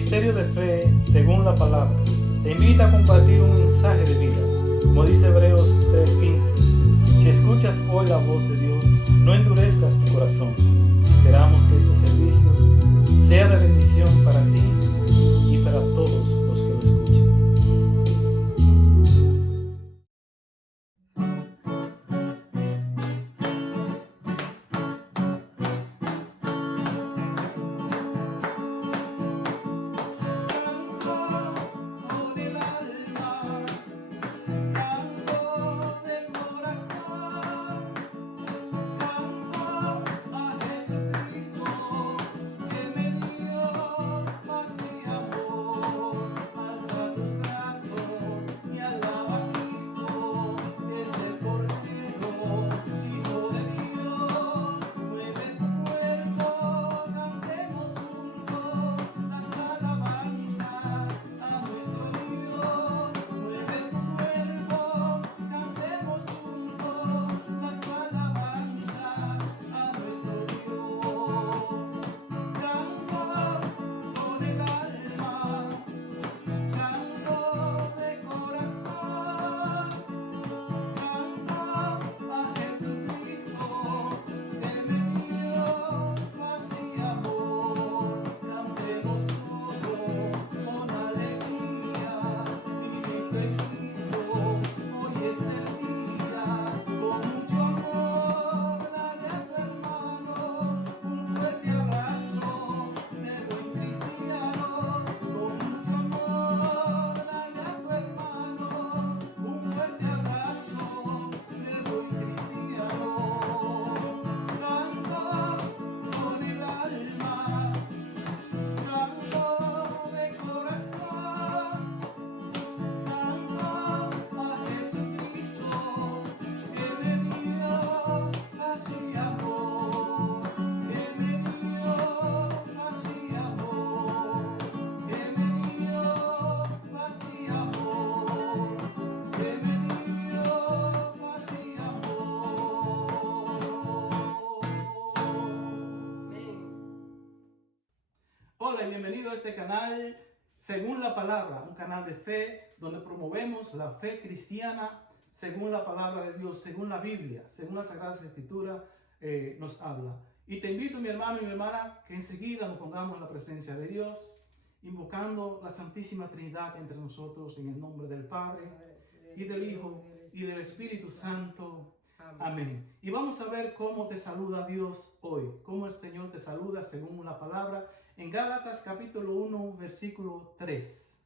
Ministerio de Fe según la palabra te invita a compartir un mensaje de vida, como dice Hebreos 3:15. Si escuchas hoy la voz de Dios, no endurezcas tu corazón. Esperamos que este servicio sea de bendición para ti y para todos los que lo escuchen. Hola y bienvenido a este canal Según la Palabra, un canal de fe donde promovemos la fe cristiana según la palabra de Dios, según la Biblia, según las Sagradas Escrituras nos habla. Y te invito, mi hermano y mi hermana, que enseguida nos pongamos en la presencia de Dios, invocando la Santísima Trinidad entre nosotros en el nombre del Padre y del Hijo y del Espíritu Santo. Amén. Y vamos a ver cómo te saluda Dios hoy, cómo el Señor te saluda según la palabra en Gálatas capítulo 1, versículo 3.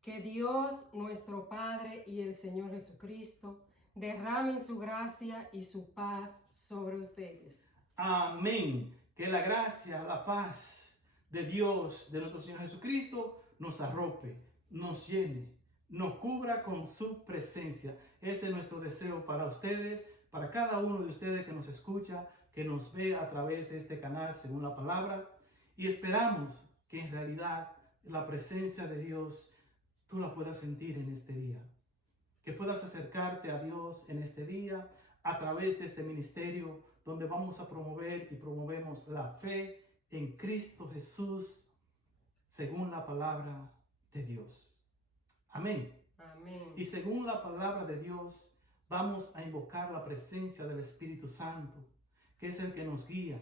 Que Dios, nuestro Padre y el Señor Jesucristo derramen su gracia y su paz sobre ustedes. Amén. Que la gracia, la paz de Dios, de nuestro Señor Jesucristo, nos arrope, nos llene, nos cubra con su presencia. Ese es nuestro deseo para ustedes, para cada uno de ustedes que nos escucha, que nos ve a través de este canal según la palabra. Y esperamos que en realidad la presencia de Dios tú la puedas sentir en este día. Que puedas acercarte a Dios en este día a través de este ministerio donde vamos a promover y promovemos la fe en Cristo Jesús según la palabra de Dios. Amén. Amén. Y según la palabra de Dios, vamos a invocar la presencia del Espíritu Santo, que es el que nos guía,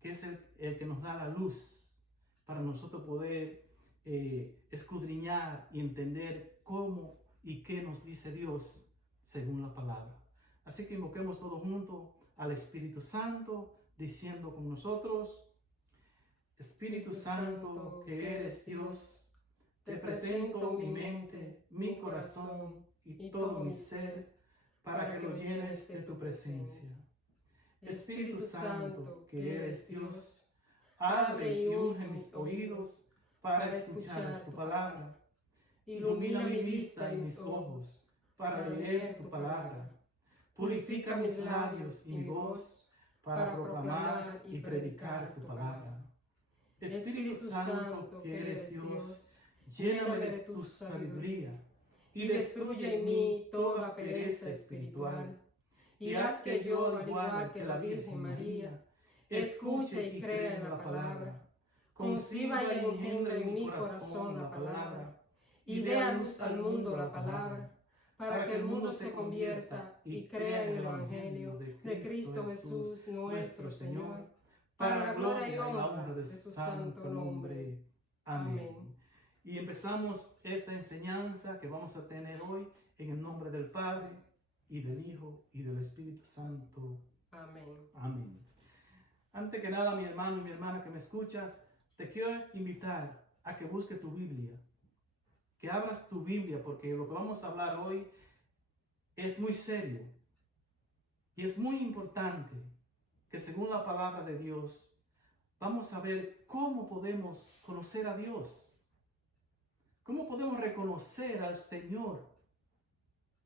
que es el que nos da la luz para nosotros poder escudriñar y entender cómo y qué nos dice Dios según la palabra. Así que invoquemos todos juntos al Espíritu Santo, diciendo con nosotros: Espíritu Santo, que eres Dios, te presento mi mente, mi corazón y todo mi ser para que lo llenes de tu presencia. Espíritu Santo, que eres Dios, abre y unge mis oídos para escuchar tu palabra. Ilumina mi vista y mis ojos para leer tu palabra. Purifica mis labios y mi voz para proclamar y predicar tu palabra. Espíritu Santo, que eres Dios, lléname de tu sabiduría y destruye en mí toda pereza espiritual. Y haz que yo, al igual que la Virgen María, escuche y crea en la palabra, conciba y engendre en mi corazón la palabra, y dé a luz al mundo la palabra, para que el mundo se convierta y crea en el Evangelio de Cristo Jesús nuestro Señor, para la gloria y honra de su santo nombre. Amén. Y empezamos esta enseñanza que vamos a tener hoy en el nombre del Padre, y del Hijo, y del Espíritu Santo. Amén. Amén. Antes que nada, mi hermano y mi hermana que me escuchas, te quiero invitar a que busques tu Biblia, que abras tu Biblia, porque lo que vamos a hablar hoy es muy serio y es muy importante, que según la palabra de Dios, vamos a ver cómo podemos conocer a Dios, cómo podemos reconocer al Señor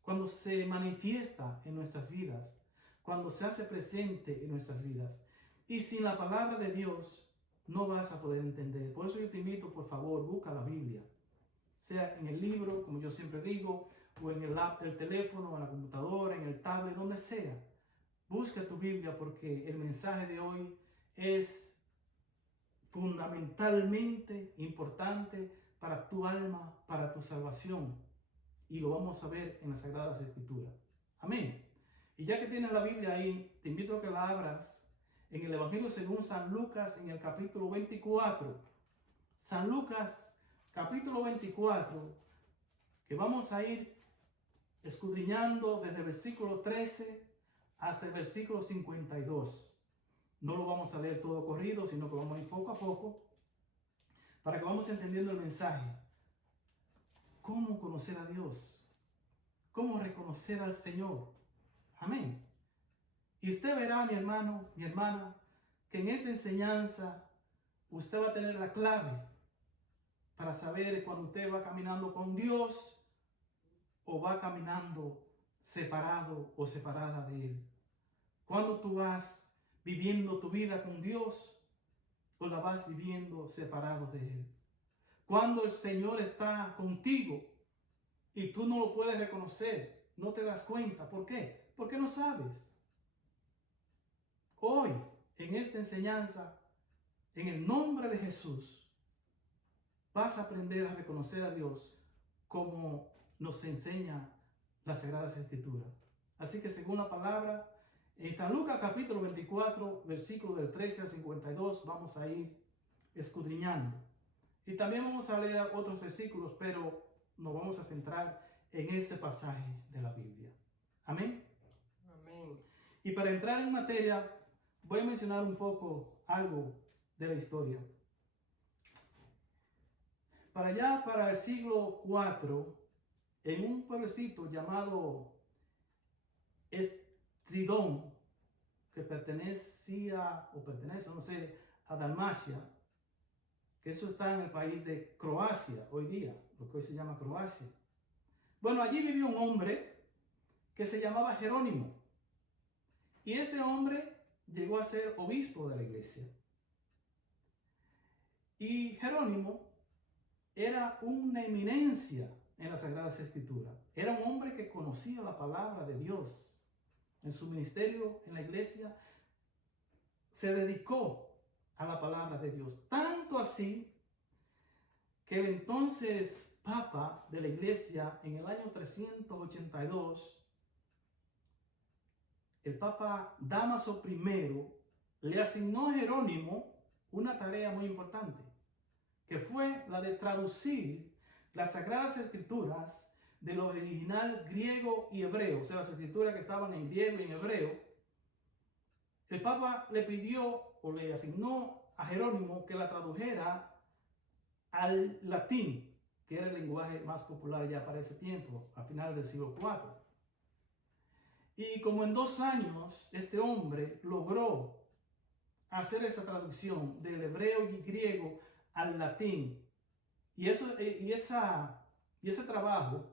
cuando se manifiesta en nuestras vidas, cuando se hace presente en nuestras vidas. Y sin la palabra de Dios no vas a poder entender. Por eso yo te invito, por favor, busca la Biblia, sea en el libro, como yo siempre digo, o en el teléfono, en la computadora, en el tablet, donde sea. Busca tu Biblia, porque el mensaje de hoy es fundamentalmente importante para tu alma, para tu salvación. Y lo vamos a ver en las Sagradas Escrituras. Amén. Y ya que tienes la Biblia ahí, te invito a que la abras en el Evangelio según San Lucas, en el capítulo 24. San Lucas, capítulo 24, que vamos a ir escudriñando desde el versículo 13 hasta el versículo 52. No lo vamos a leer todo corrido, sino que vamos a ir poco a poco, para que vamos entendiendo el mensaje. ¿Cómo conocer a Dios? ¿Cómo reconocer al Señor? Amén. Y usted verá, mi hermano, mi hermana, que en esta enseñanza usted va a tener la clave para saber cuando usted va caminando con Dios o va caminando separado o separada de Él. Cuando tú vas viviendo tu vida con Dios o la vas viviendo separado de Él. Cuando el Señor está contigo y tú no lo puedes reconocer, no te das cuenta. ¿Por qué? Porque no sabes. Hoy, en esta enseñanza, en el nombre de Jesús, vas a aprender a reconocer a Dios como nos enseña las Sagradas Escrituras. Así que según la palabra, en San Lucas capítulo 24, versículo del 13 al 52, vamos a ir escudriñando. Y también vamos a leer otros versículos, pero nos vamos a centrar en ese pasaje de la Biblia. Amén. Amén. Y para entrar en materia, voy a mencionar un poco algo de la historia. Para allá, para el siglo IV, en un pueblecito llamado Estridón, que pertenece, no sé, a Dalmacia, que eso está en el país de Croacia hoy día, lo que hoy se llama Croacia. Bueno, allí vivió un hombre que se llamaba Jerónimo. Y este hombre llegó a ser obispo de la iglesia. Y Jerónimo era una eminencia en las Sagradas Escrituras. Era un hombre que conocía la palabra de Dios. En su ministerio en la iglesia se dedicó a la palabra de Dios. Tanto así que el entonces Papa de la iglesia, en el año 382, el Papa Dámaso I le asignó a Jerónimo una tarea muy importante, que fue la de traducir las Sagradas Escrituras de lo original griego y hebreo, o sea, las escrituras que estaban en griego y en hebreo. El Papa le pidió o le asignó a Jerónimo que la tradujera al latín, que era el lenguaje más popular ya para ese tiempo, a finales del siglo IV. Y como en 2 años este hombre logró hacer esa traducción del hebreo y griego al latín, y ese trabajo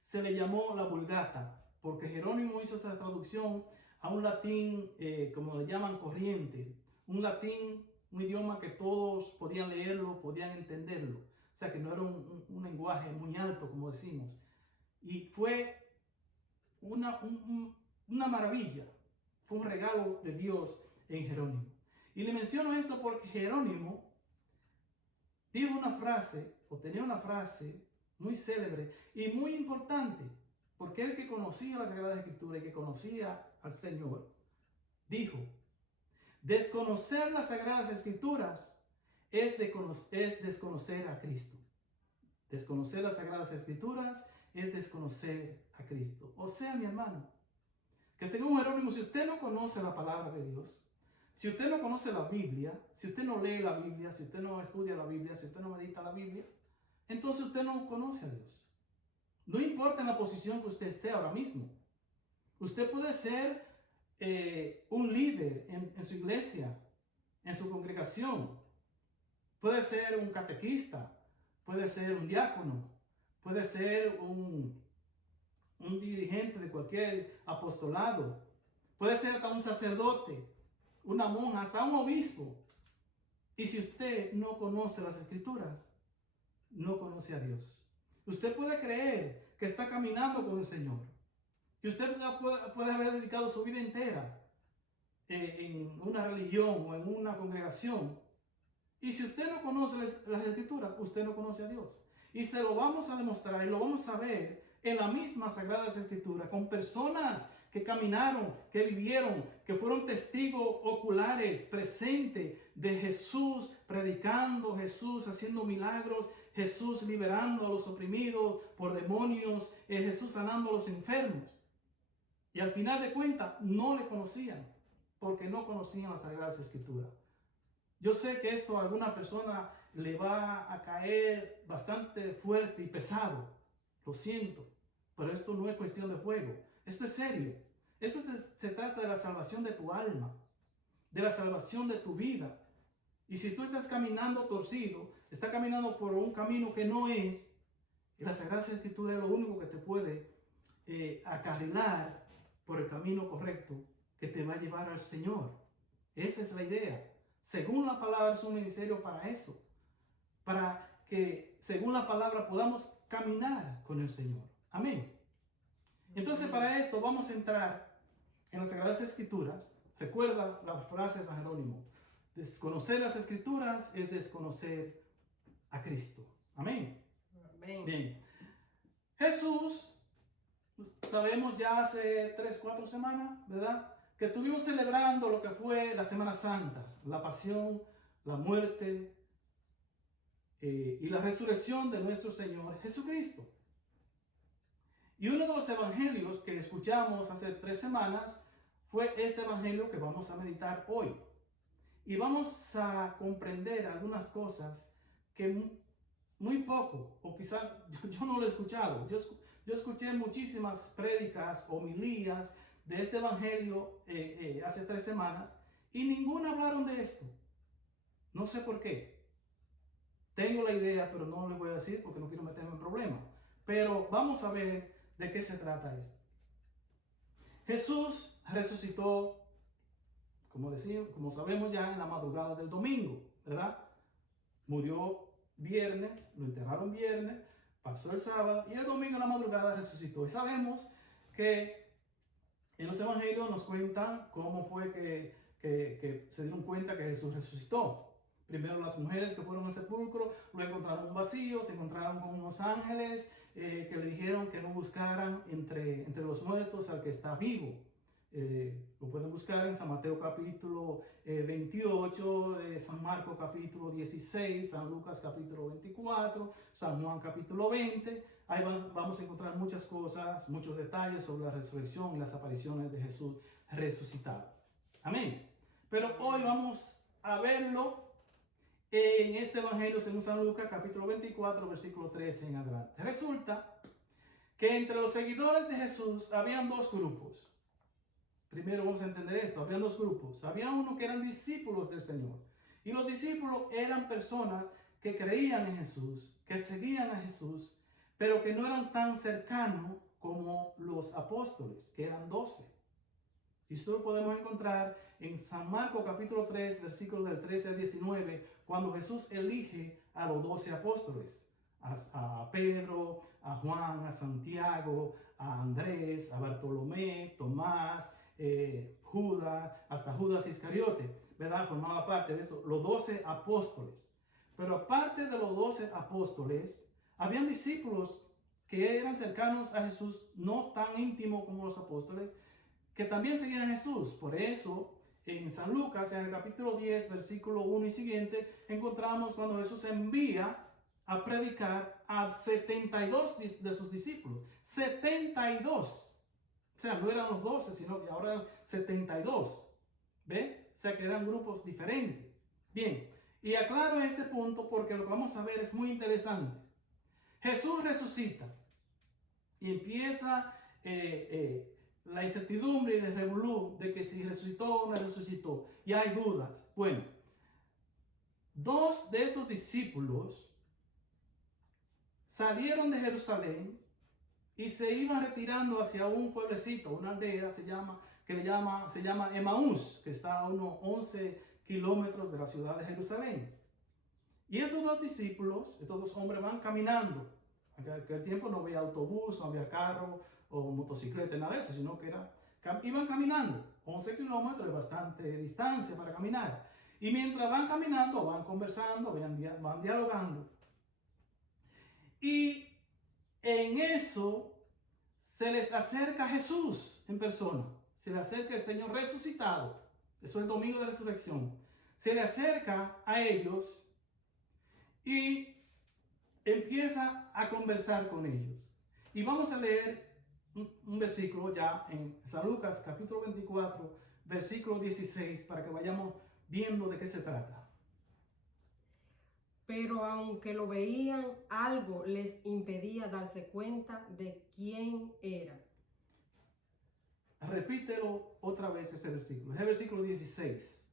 se le llamó la Vulgata, porque Jerónimo hizo esa traducción a un latín, como le llaman, corriente, un latín, un idioma que todos podían leerlo, podían entenderlo, o sea que no era un lenguaje muy alto, como decimos, y fue una maravilla, fue un regalo de Dios en Jerónimo. Y le menciono esto porque Jerónimo dijo una frase, o tenía una frase muy célebre y muy importante, porque él que conocía las Sagradas Escrituras y que conocía al Señor, dijo: desconocer las Sagradas Escrituras es desconocer a Cristo. Desconocer las Sagradas Escrituras es desconocer a Cristo. O sea, mi hermano, que según Jerónimo, si usted no conoce la palabra de Dios, si usted no conoce la Biblia, si usted no lee la Biblia, si usted no estudia la Biblia, si usted no medita la Biblia, entonces usted no conoce a Dios. No importa en la posición que usted esté ahora mismo. Usted puede ser un líder en su iglesia, en su congregación. Puede ser un catequista, puede ser un diácono, puede ser un dirigente de cualquier apostolado, puede ser hasta un sacerdote, una monja, hasta un obispo. Y si usted no conoce las Escrituras, no conoce a Dios. Usted puede creer que está caminando con el Señor. Y usted puede haber dedicado su vida entera en una religión o en una congregación. Y si usted no conoce las Escrituras, usted no conoce a Dios. Y se lo vamos a demostrar y lo vamos a ver en las mismas Sagradas Escrituras, con personas que caminaron, que vivieron, que fueron testigos oculares, presentes de Jesús predicando, Jesús haciendo milagros, Jesús liberando a los oprimidos por demonios, Jesús sanando a los enfermos. Y al final de cuentas no le conocían, porque no conocían las Sagradas Escrituras. Yo sé que esto a alguna persona le va a caer bastante fuerte y pesado. Lo siento, pero esto no es cuestión de juego. Esto es serio. Esto se trata de la salvación de tu alma, de la salvación de tu vida. Y si tú estás caminando torcido, estás caminando por un camino que no es, y la Sagrada Escritura es lo único que te puede acarrilar por el camino correcto que te va a llevar al Señor. Esa es la idea. Según la palabra es un ministerio para eso, para que según la palabra podamos caminar con el Señor. Amén. Entonces para esto vamos a entrar en las Sagradas Escrituras. Recuerda la frase de San Jerónimo: desconocer las Escrituras es desconocer a Cristo. Amén. Amén. Bien. Jesús, sabemos ya hace 3-4 semanas, ¿verdad?, que estuvimos celebrando lo que fue la Semana Santa, la pasión, la muerte y la resurrección de nuestro Señor Jesucristo. Y uno de los evangelios que escuchamos hace 3 semanas fue este evangelio que vamos a meditar hoy. Y vamos a comprender algunas cosas que muy poco, o quizás yo no lo he escuchado. Yo escuché muchísimas prédicas, homilías de este evangelio hace 3 semanas y ninguna hablaron de esto. No sé por qué. Tengo la idea, pero no le voy a decir porque no quiero meterme en problemas. Pero vamos a ver de qué se trata esto. Jesús resucitó, como sabemos ya, en la madrugada del domingo, ¿verdad? Murió viernes, lo enterraron viernes, pasó el sábado y el domingo en la madrugada resucitó. Y sabemos que en los evangelios nos cuentan cómo fue que se dieron cuenta que Jesús resucitó. Primero las mujeres que fueron al sepulcro, lo encontraron vacío, se encontraron con unos ángeles que le dijeron que no buscaran entre los muertos al que está vivo. Lo pueden buscar en San Mateo capítulo 28, San Marcos capítulo 16, San Lucas capítulo 24, San Juan capítulo 20. Ahí vamos a encontrar muchas cosas, muchos detalles sobre la resurrección y las apariciones de Jesús resucitado. Amén. Pero hoy vamos a verlo en este evangelio según San Lucas capítulo 24, versículo 13 en adelante. Resulta que entre los seguidores de Jesús habían 2 grupos. Primero vamos a entender esto. Habían 2 grupos. Había uno que eran discípulos del Señor. Y los discípulos eran personas que creían en Jesús, que seguían a Jesús, pero que no eran tan cercanos como los apóstoles, que eran 12. Y esto lo podemos encontrar en San Marcos capítulo 3, versículos del 13 al 19, cuando Jesús elige a los 12 apóstoles. A Pedro, a Juan, a Santiago, a Andrés, a Bartolomé, Tomás, Judas, hasta Judas Iscariote, ¿verdad? Formaba parte de esto, los 12 apóstoles. Pero aparte de los 12 apóstoles, habían discípulos que eran cercanos a Jesús, no tan íntimos como los apóstoles, que también seguían a Jesús. Por eso, en San Lucas, en el capítulo 10, versículo 1 y siguiente, encontramos cuando Jesús envía a predicar a 72 de sus discípulos. 72. O sea, no eran los 12, sino que ahora eran 72. ¿Ve? O sea, que eran grupos diferentes. Bien, y aclaro este punto porque lo que vamos a ver es muy interesante. Jesús resucita y empieza la incertidumbre y el revolú de que si resucitó o no resucitó. Y hay dudas. Bueno, 2 de esos discípulos salieron de Jerusalén y se iban retirando hacia un pueblecito, una aldea se llama Emaús, que está a unos 11 kilómetros de la ciudad de Jerusalén. Y estos 2 discípulos, estos 2 hombres van caminando. En aquel tiempo no había autobús, no había carro o motocicleta, nada de eso, sino que iban caminando. 11 kilómetros es bastante distancia para caminar. Y mientras van caminando, van conversando, van dialogando. Y en eso se les acerca Jesús en persona. Se le acerca el Señor resucitado. Eso es el domingo de resurrección. Se le acerca a ellos y empieza a conversar con ellos. Y vamos a leer un versículo ya en San Lucas capítulo 24, versículo 16, para que vayamos viendo de qué se trata. Pero aunque lo veían, algo les impedía darse cuenta de quién era. Repítelo otra vez ese versículo. Es el versículo 16.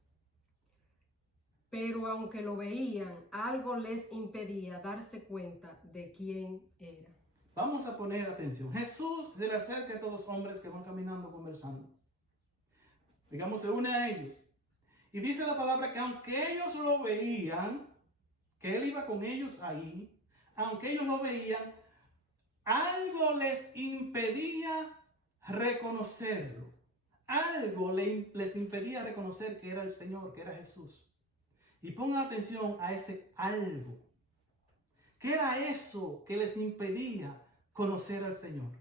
Pero aunque lo veían, algo les impedía darse cuenta de quién era. Vamos a poner atención. Jesús se le acerca a estos 2 hombres que van caminando, conversando. Digamos, se une a ellos. Y dice la palabra que aunque ellos lo veían, que Él iba con ellos ahí, aunque ellos lo veían, algo les impedía reconocerlo. Algo les impedía reconocer que era el Señor, que era Jesús. Y pongan atención a ese algo. ¿Qué era eso que les impedía conocer al Señor?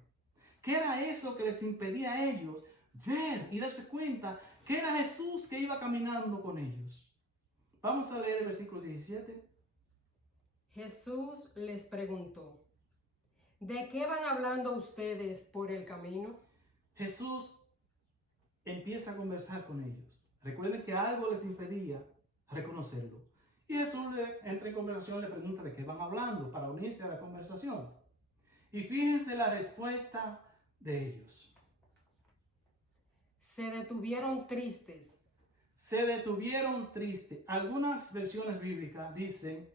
¿Qué era eso que les impedía a ellos ver y darse cuenta que era Jesús que iba caminando con ellos? Vamos a leer el versículo 17. Jesús les preguntó: ¿de qué van hablando ustedes por el camino? Jesús empieza a conversar con ellos. Recuerden que algo les impedía reconocerlo. Y Jesús entra en conversación, le pregunta de qué van hablando para unirse a la conversación. Y fíjense la respuesta de ellos. Se detuvieron tristes. Se detuvieron tristes. Algunas versiones bíblicas dicen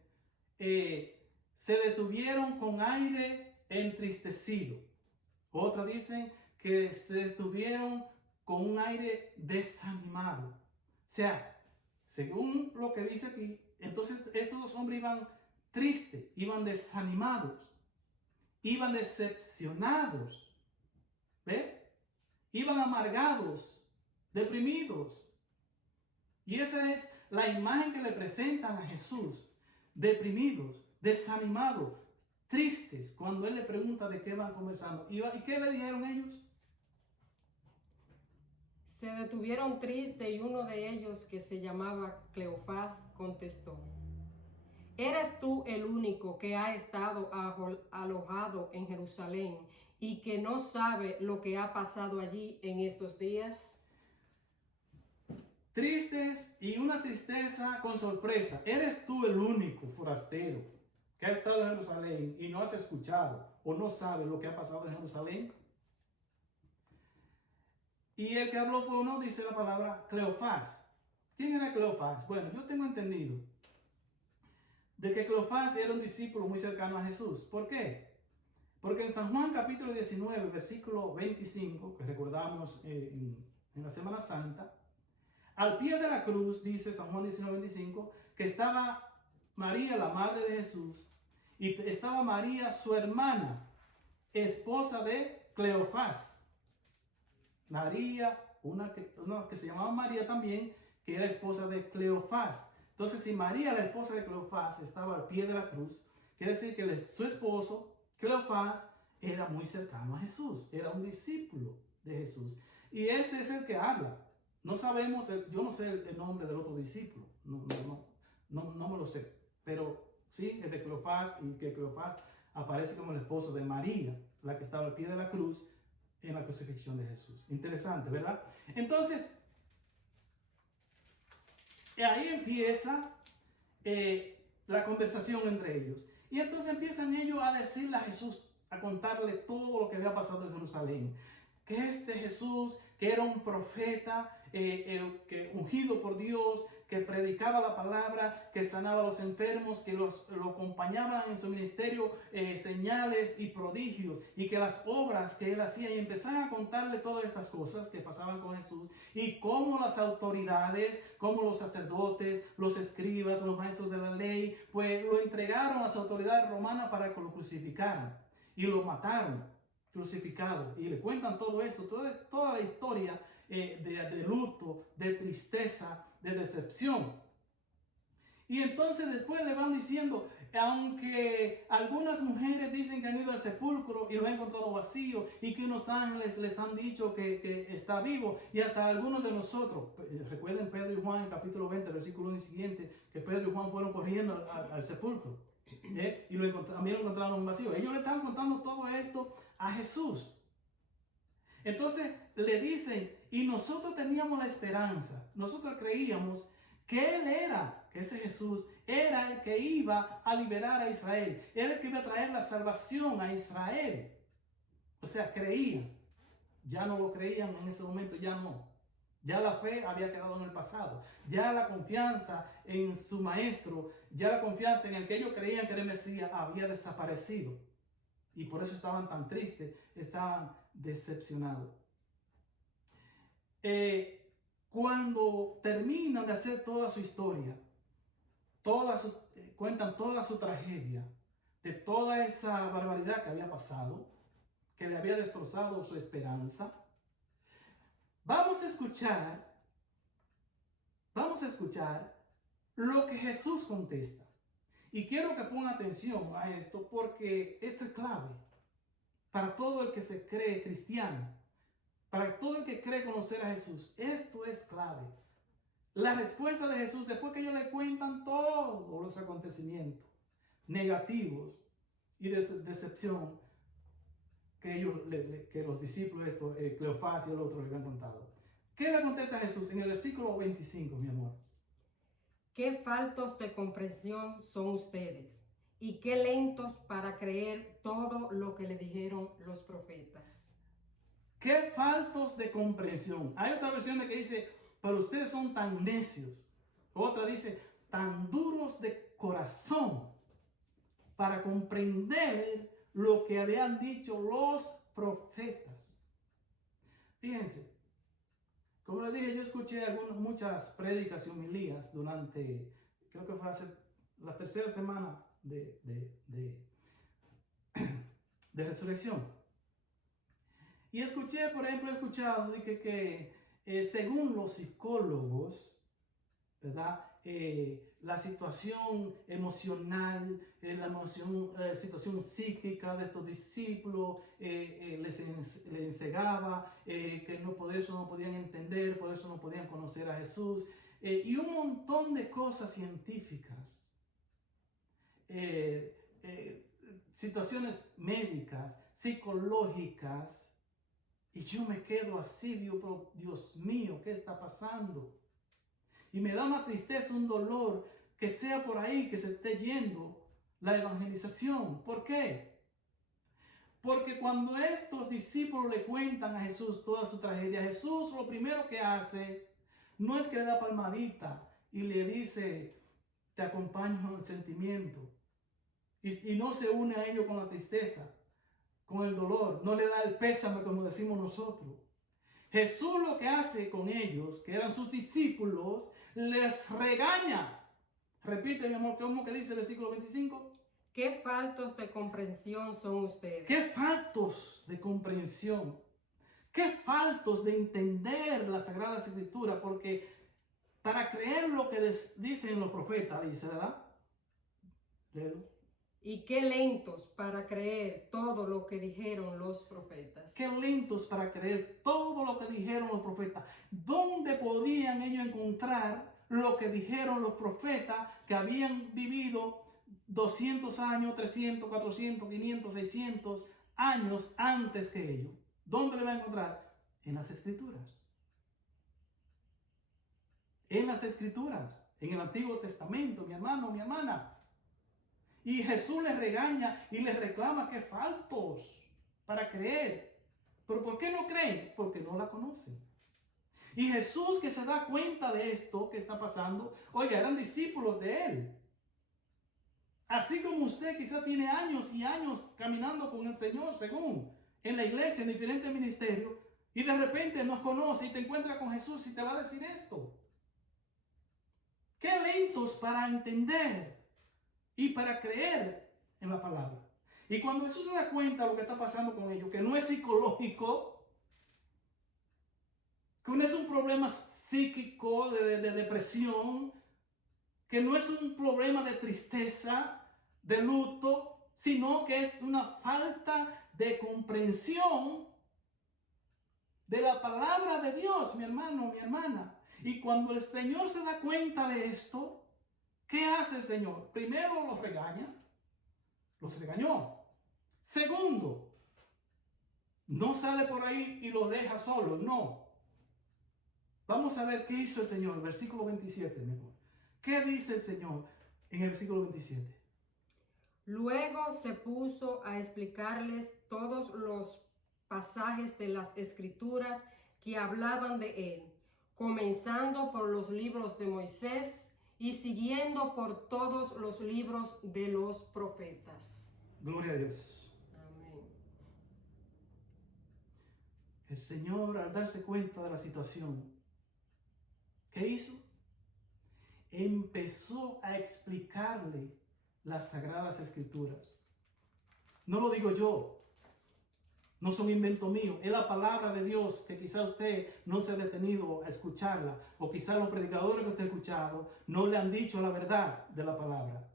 se detuvieron con aire entristecido. Otras dicen que se detuvieron con un aire desanimado. O sea, según lo que dice aquí, entonces estos 2 hombres iban tristes, iban desanimados, iban decepcionados, ¿ve? Iban amargados, deprimidos. Y esa es la imagen que le presentan a Jesús. Deprimidos, desanimados, tristes, cuando Él le pregunta de qué van conversando. ¿Y qué le dijeron ellos? Se detuvieron tristes y uno de ellos, que se llamaba Cleofás, contestó: ¿eres tú el único que ha estado alojado en Jerusalén y que no sabe lo que ha pasado allí en estos días? Tristes y una tristeza con sorpresa. ¿Eres tú el único forastero que ha estado en Jerusalén y no has escuchado o no sabes lo que ha pasado en Jerusalén? Y el que habló fue uno, dice la palabra Cleofás. ¿Quién era Cleofás? Bueno, yo tengo entendido de que Cleofás era un discípulo muy cercano a Jesús. ¿Por qué? Porque en San Juan capítulo 19, versículo 25, que recordamos en la Semana Santa, al pie de la cruz, dice San Juan 19, 25, que estaba María, la madre de Jesús, y estaba María, su hermana, esposa de Cleofás. María, una que se llamaba María también, que era esposa de Cleofás. Entonces, si María, la esposa de Cleofás, estaba al pie de la cruz, quiere decir que su esposo, Cleofás, era muy cercano a Jesús, era un discípulo de Jesús. Y este es el que habla. No sabemos, yo no sé el nombre del otro discípulo, no me lo sé, pero sí, es de Cleofás, y que Cleofás aparece como el esposo de María, la que estaba al pie de la cruz en la crucifixión de Jesús. Interesante, ¿verdad? Entonces, ahí empieza la conversación entre ellos. Y entonces empiezan ellos a decirle a Jesús, a contarle todo lo que había pasado en Jerusalén. Que este Jesús, que era un profeta, que ungido por Dios, que predicaba la palabra, que sanaba a los enfermos, que lo acompañaban en su ministerio señales y prodigios, y que las obras que él hacía, y empezaron a contarle todas estas cosas que pasaban con Jesús, y cómo las autoridades, como los sacerdotes, los escribas, los maestros de la ley, pues lo entregaron a las autoridades romanas para que lo crucificaran, y lo mataron crucificado. Y le cuentan todo esto, toda la historia de luto, de tristeza, de decepción. Y entonces después le van diciendo, aunque algunas mujeres dicen que han ido al sepulcro y lo han encontrado vacío, y que unos ángeles les han dicho que está vivo, y hasta algunos de nosotros, recuerden Pedro y Juan en capítulo 20, versículo 1 y siguiente, que Pedro y Juan fueron corriendo al sepulcro, y también lo encontraron vacío. Ellos le estaban contando todo esto a Jesús. Entonces le dicen, y nosotros teníamos la esperanza, nosotros creíamos que Él era, que ese Jesús era el que iba a liberar a Israel, era el que iba a traer la salvación a Israel. O sea, creían. Ya no lo creían en ese momento, ya no. Ya la fe había quedado en el pasado. Ya la confianza en su maestro, ya la confianza en el que ellos creían que era el Mesías había desaparecido. Y por eso estaban tan tristes, estaban decepcionados. Cuando terminan de hacer toda su historia, cuentan toda su tragedia, de toda esa barbaridad que había pasado, que le había destrozado su esperanza, vamos a escuchar lo que Jesús contesta. Y quiero que pongan atención a esto, porque esto es clave para todo el que se cree cristiano, para todo el que cree conocer a Jesús. Esto es clave. La respuesta de Jesús, después que ellos le cuentan todos los acontecimientos negativos y de decepción que los discípulos, Cleofás y el otro, le habían contado. ¿Qué le contesta Jesús en el versículo 25, mi amor? Qué faltos de comprensión son ustedes, y qué lentos para creer todo lo que le dijeron los profetas. Qué faltos de comprensión. Hay otra versión que dice, pero ustedes son tan necios. Otra dice, tan duros de corazón para comprender lo que habían dicho los profetas. Fíjense, como les dije, yo escuché muchas prédicas y homilías durante, creo que fue hace la tercera semana de resurrección. Y escuché, por ejemplo, he escuchado que según los psicólogos, ¿verdad? La situación emocional, la situación psíquica de estos discípulos les encegaba, que por eso no podían entender, por eso no podían conocer a Jesús, y un montón de cosas científicas, situaciones médicas, psicológicas, y yo me quedo así, Dios mío, ¿qué está pasando? Y me da una tristeza, un dolor, que sea por ahí que se esté yendo la evangelización. ¿Por qué? Porque cuando estos discípulos le cuentan a Jesús toda su tragedia, Jesús lo primero que hace no es que le da palmadita y le dice, te acompaño en el sentimiento. Y no se une a ellos con la tristeza, con el dolor, no le da el pésame como decimos nosotros. Jesús lo que hace con ellos, que eran sus discípulos, les regaña. Repite, mi amor, ¿cómo que dice el versículo 25? Qué faltos de comprensión son ustedes. Qué faltos de comprensión. Qué faltos de entender la Sagrada Escritura, porque para creer lo que dicen los profetas, dice, ¿verdad? Léelo. Y qué lentos para creer todo lo que dijeron los profetas. Qué lentos para creer todo lo que dijeron los profetas. ¿Dónde podían ellos encontrar lo que dijeron los profetas que habían vivido 200 años, 300, 400, 500, 600 años antes que ellos? ¿Dónde le van a encontrar? En las Escrituras. En las Escrituras, en el Antiguo Testamento, mi hermano, mi hermana. Y Jesús les regaña y les reclama que faltos para creer. ¿Pero por qué no creen? Porque no la conocen. Y Jesús, que se da cuenta de esto que está pasando, oiga, eran discípulos de Él. Así como usted quizá tiene años y años caminando con el Señor, según en la iglesia, en diferentes ministerios, y de repente nos conoce y te encuentra con Jesús y te va a decir esto. Qué lentos para entender y para creer en la palabra. Y cuando Jesús se da cuenta de lo que está pasando con ellos, que no es psicológico, que no es un problema psíquico de depresión, que no es un problema de tristeza, de luto, sino que es una falta de comprensión de la palabra de Dios, mi hermano, mi hermana. Y cuando el Señor se da cuenta de esto, ¿qué hace el Señor? Primero los regaña, los regañó. Segundo, no sale por ahí y los deja solos, no. Vamos a ver qué hizo el Señor, versículo 27, mi amor. ¿Qué dice el Señor en el versículo 27? Luego se puso a explicarles todos los pasajes de las Escrituras que hablaban de él, comenzando por los libros de Moisés y siguiendo por todos los libros de los profetas. Gloria a Dios. Amén. El Señor, al darse cuenta de la situación, ¿qué hizo? Empezó a explicarle las Sagradas Escrituras. No lo digo yo, no son invento mío, es la palabra de Dios que quizá usted no se ha detenido a escucharla, o quizá los predicadores que usted ha escuchado no le han dicho la verdad de la palabra.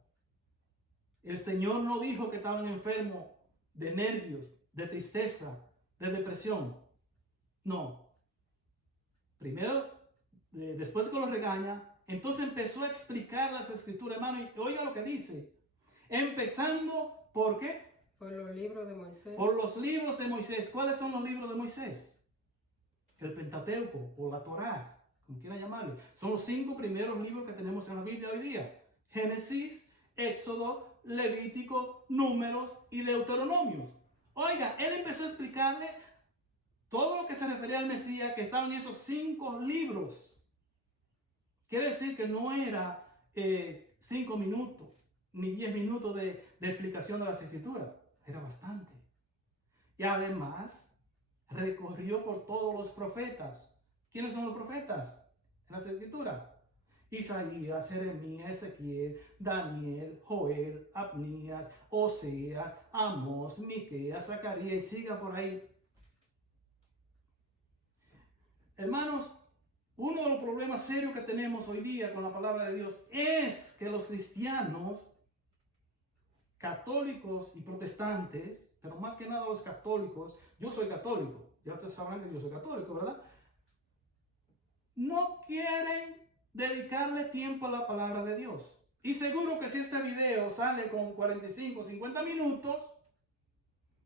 El Señor no dijo que estaban enfermos de nervios, de tristeza, de depresión. No. Primero, después que los regaña, entonces empezó a explicar las Escrituras, hermano, y oiga lo que dice. Empezando, ¿por qué? Por los libros de Moisés. Por los libros de Moisés. ¿Cuáles son los libros de Moisés? El Pentateuco o la Torá, como quieran llamarle. Son los 5 primeros libros que tenemos en la Biblia hoy día. Génesis, Éxodo, Levítico, Números y Deuteronomios. Oiga, él empezó a explicarle todo lo que se refería al Mesías, que estaban en esos 5 libros. Quiere decir que no era 5 minutos ni 10 minutos de explicación de las Escrituras. Era bastante. Y además recorrió por todos los profetas. ¿Quiénes son los profetas en las Escrituras? Isaías, Jeremías, Ezequiel, Daniel, Joel, Abnías, Oseas, Amós, Miqueas, Zacarías, y siga por ahí. Hermanos, uno de los problemas serios que tenemos hoy día con la palabra de Dios es que los cristianos, católicos y protestantes, pero más que nada los católicos, yo soy católico, ya ustedes sabrán que yo soy católico, ¿verdad? No quieren dedicarle tiempo a la palabra de Dios. Y seguro que si este video sale con 45, 50 minutos,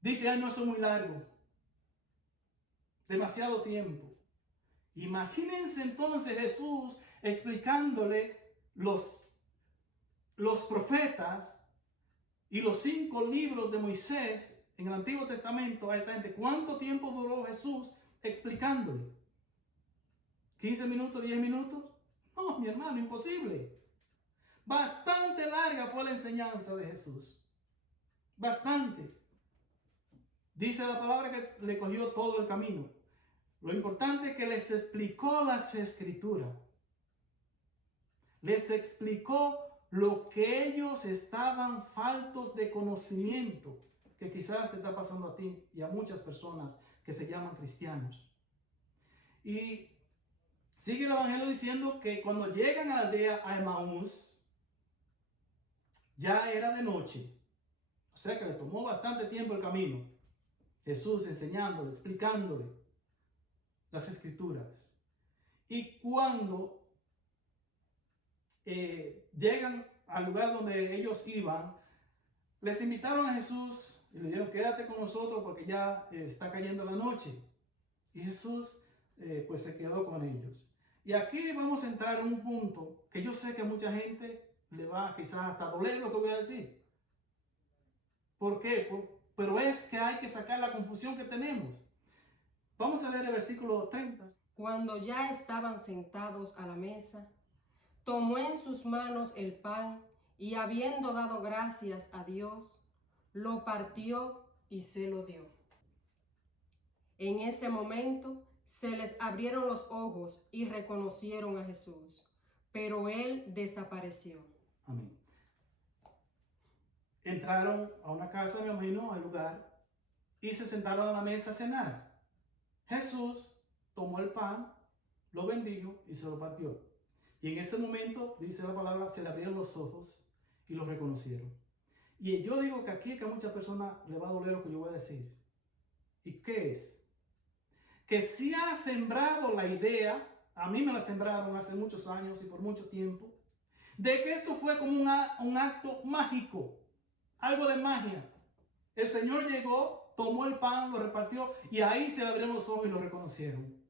dice, ay, no, eso es muy largo. Demasiado tiempo. Imagínense entonces Jesús explicándole los profetas y los 5 libros de Moisés en el Antiguo Testamento a esta gente. ¿Cuánto tiempo duró Jesús explicándole? ¿15 minutos, 10 minutos? No, mi hermano, imposible. Bastante larga fue la enseñanza de Jesús. Bastante. Dice la palabra que le cogió todo el camino. Lo importante es que les explicó las Escrituras. Les explicó lo que ellos estaban faltos de conocimiento, que quizás te está pasando a ti y a muchas personas que se llaman cristianos. Y Sigue el Evangelio diciendo que cuando llegan a la aldea a Emaús, ya era de noche. O sea que le tomó bastante tiempo el camino. Jesús enseñándole, explicándole las escrituras. Y cuando llegan al lugar donde ellos iban, les invitaron a Jesús y le dijeron, quédate con nosotros porque ya está cayendo la noche. Y Jesús pues se quedó con ellos. Y aquí vamos a entrar en un punto que yo sé que a mucha gente le va quizás hasta doler lo que voy a decir. ¿Por qué? Pero es que hay que sacar la confusión que tenemos. Vamos a leer el versículo 30. Cuando ya estaban sentados a la mesa, tomó en sus manos el pan y habiendo dado gracias a Dios, lo partió y se lo dio. En ese momento se les abrieron los ojos y reconocieron a Jesús, pero él desapareció. Amén. Entraron a una casa, me imagino, al lugar, y se sentaron a la mesa a cenar. Jesús tomó el pan, lo bendijo y se lo partió. Y en ese momento, dice la palabra, se le abrieron los ojos y lo reconocieron. Y yo digo que aquí que a muchas personas le va a doler lo que yo voy a decir. ¿Y qué es? Que si ha sembrado la idea, a mí me la sembraron hace muchos años y por mucho tiempo, de que esto fue como un acto mágico, algo de magia. El Señor llegó, tomó el pan, lo repartió y ahí se le abrieron los ojos y lo reconocieron.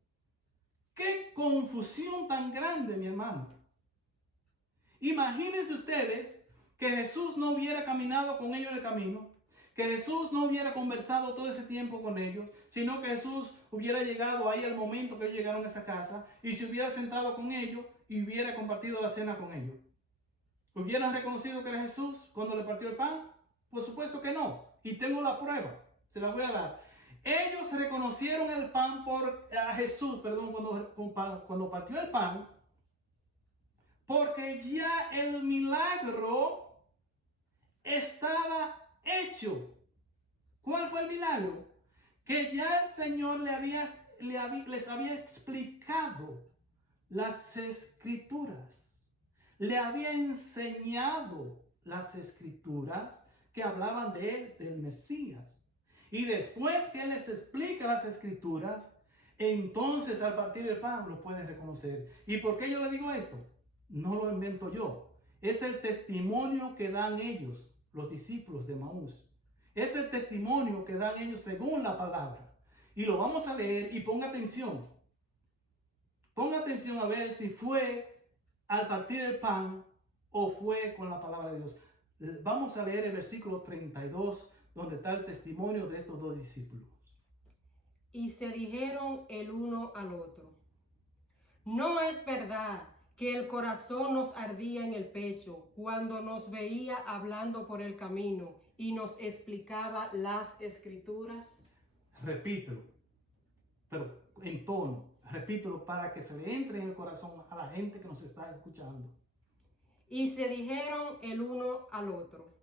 ¡Qué confusión tan grande, mi hermano! Imagínense ustedes que Jesús no hubiera caminado con ellos en el camino, que Jesús no hubiera conversado todo ese tiempo con ellos, sino que Jesús hubiera llegado ahí al momento que ellos llegaron a esa casa y se hubiera sentado con ellos y hubiera compartido la cena con ellos. ¿Hubieran reconocido que era Jesús cuando le partió el pan? Por supuesto que no. Y tengo la prueba, se la voy a dar. Ellos reconocieron el pan a Jesús, cuando partió el pan, porque ya el milagro estaba hecho. ¿Cuál fue el milagro? Que ya el Señor les había explicado las escrituras. Le había enseñado las escrituras que hablaban de él, del Mesías. Y después que él les explica las escrituras, entonces al partir el pan lo pueden reconocer. ¿Y por qué yo le digo esto? No lo invento yo. Es el testimonio que dan ellos, los discípulos de Emaús. Es el testimonio que dan ellos según la palabra. Y lo vamos a leer y ponga atención. Ponga atención a ver si fue al partir el pan o fue con la palabra de Dios. Vamos a leer el versículo 32, donde está el testimonio de estos dos discípulos. Y se dijeron el uno al otro: no es verdad que el corazón nos ardía en el pecho cuando nos veía hablando por el camino y nos explicaba las escrituras. Repítelo, pero en tono, repítelo para que se le entre en el corazón a la gente que nos está escuchando. Y se dijeron el uno al otro: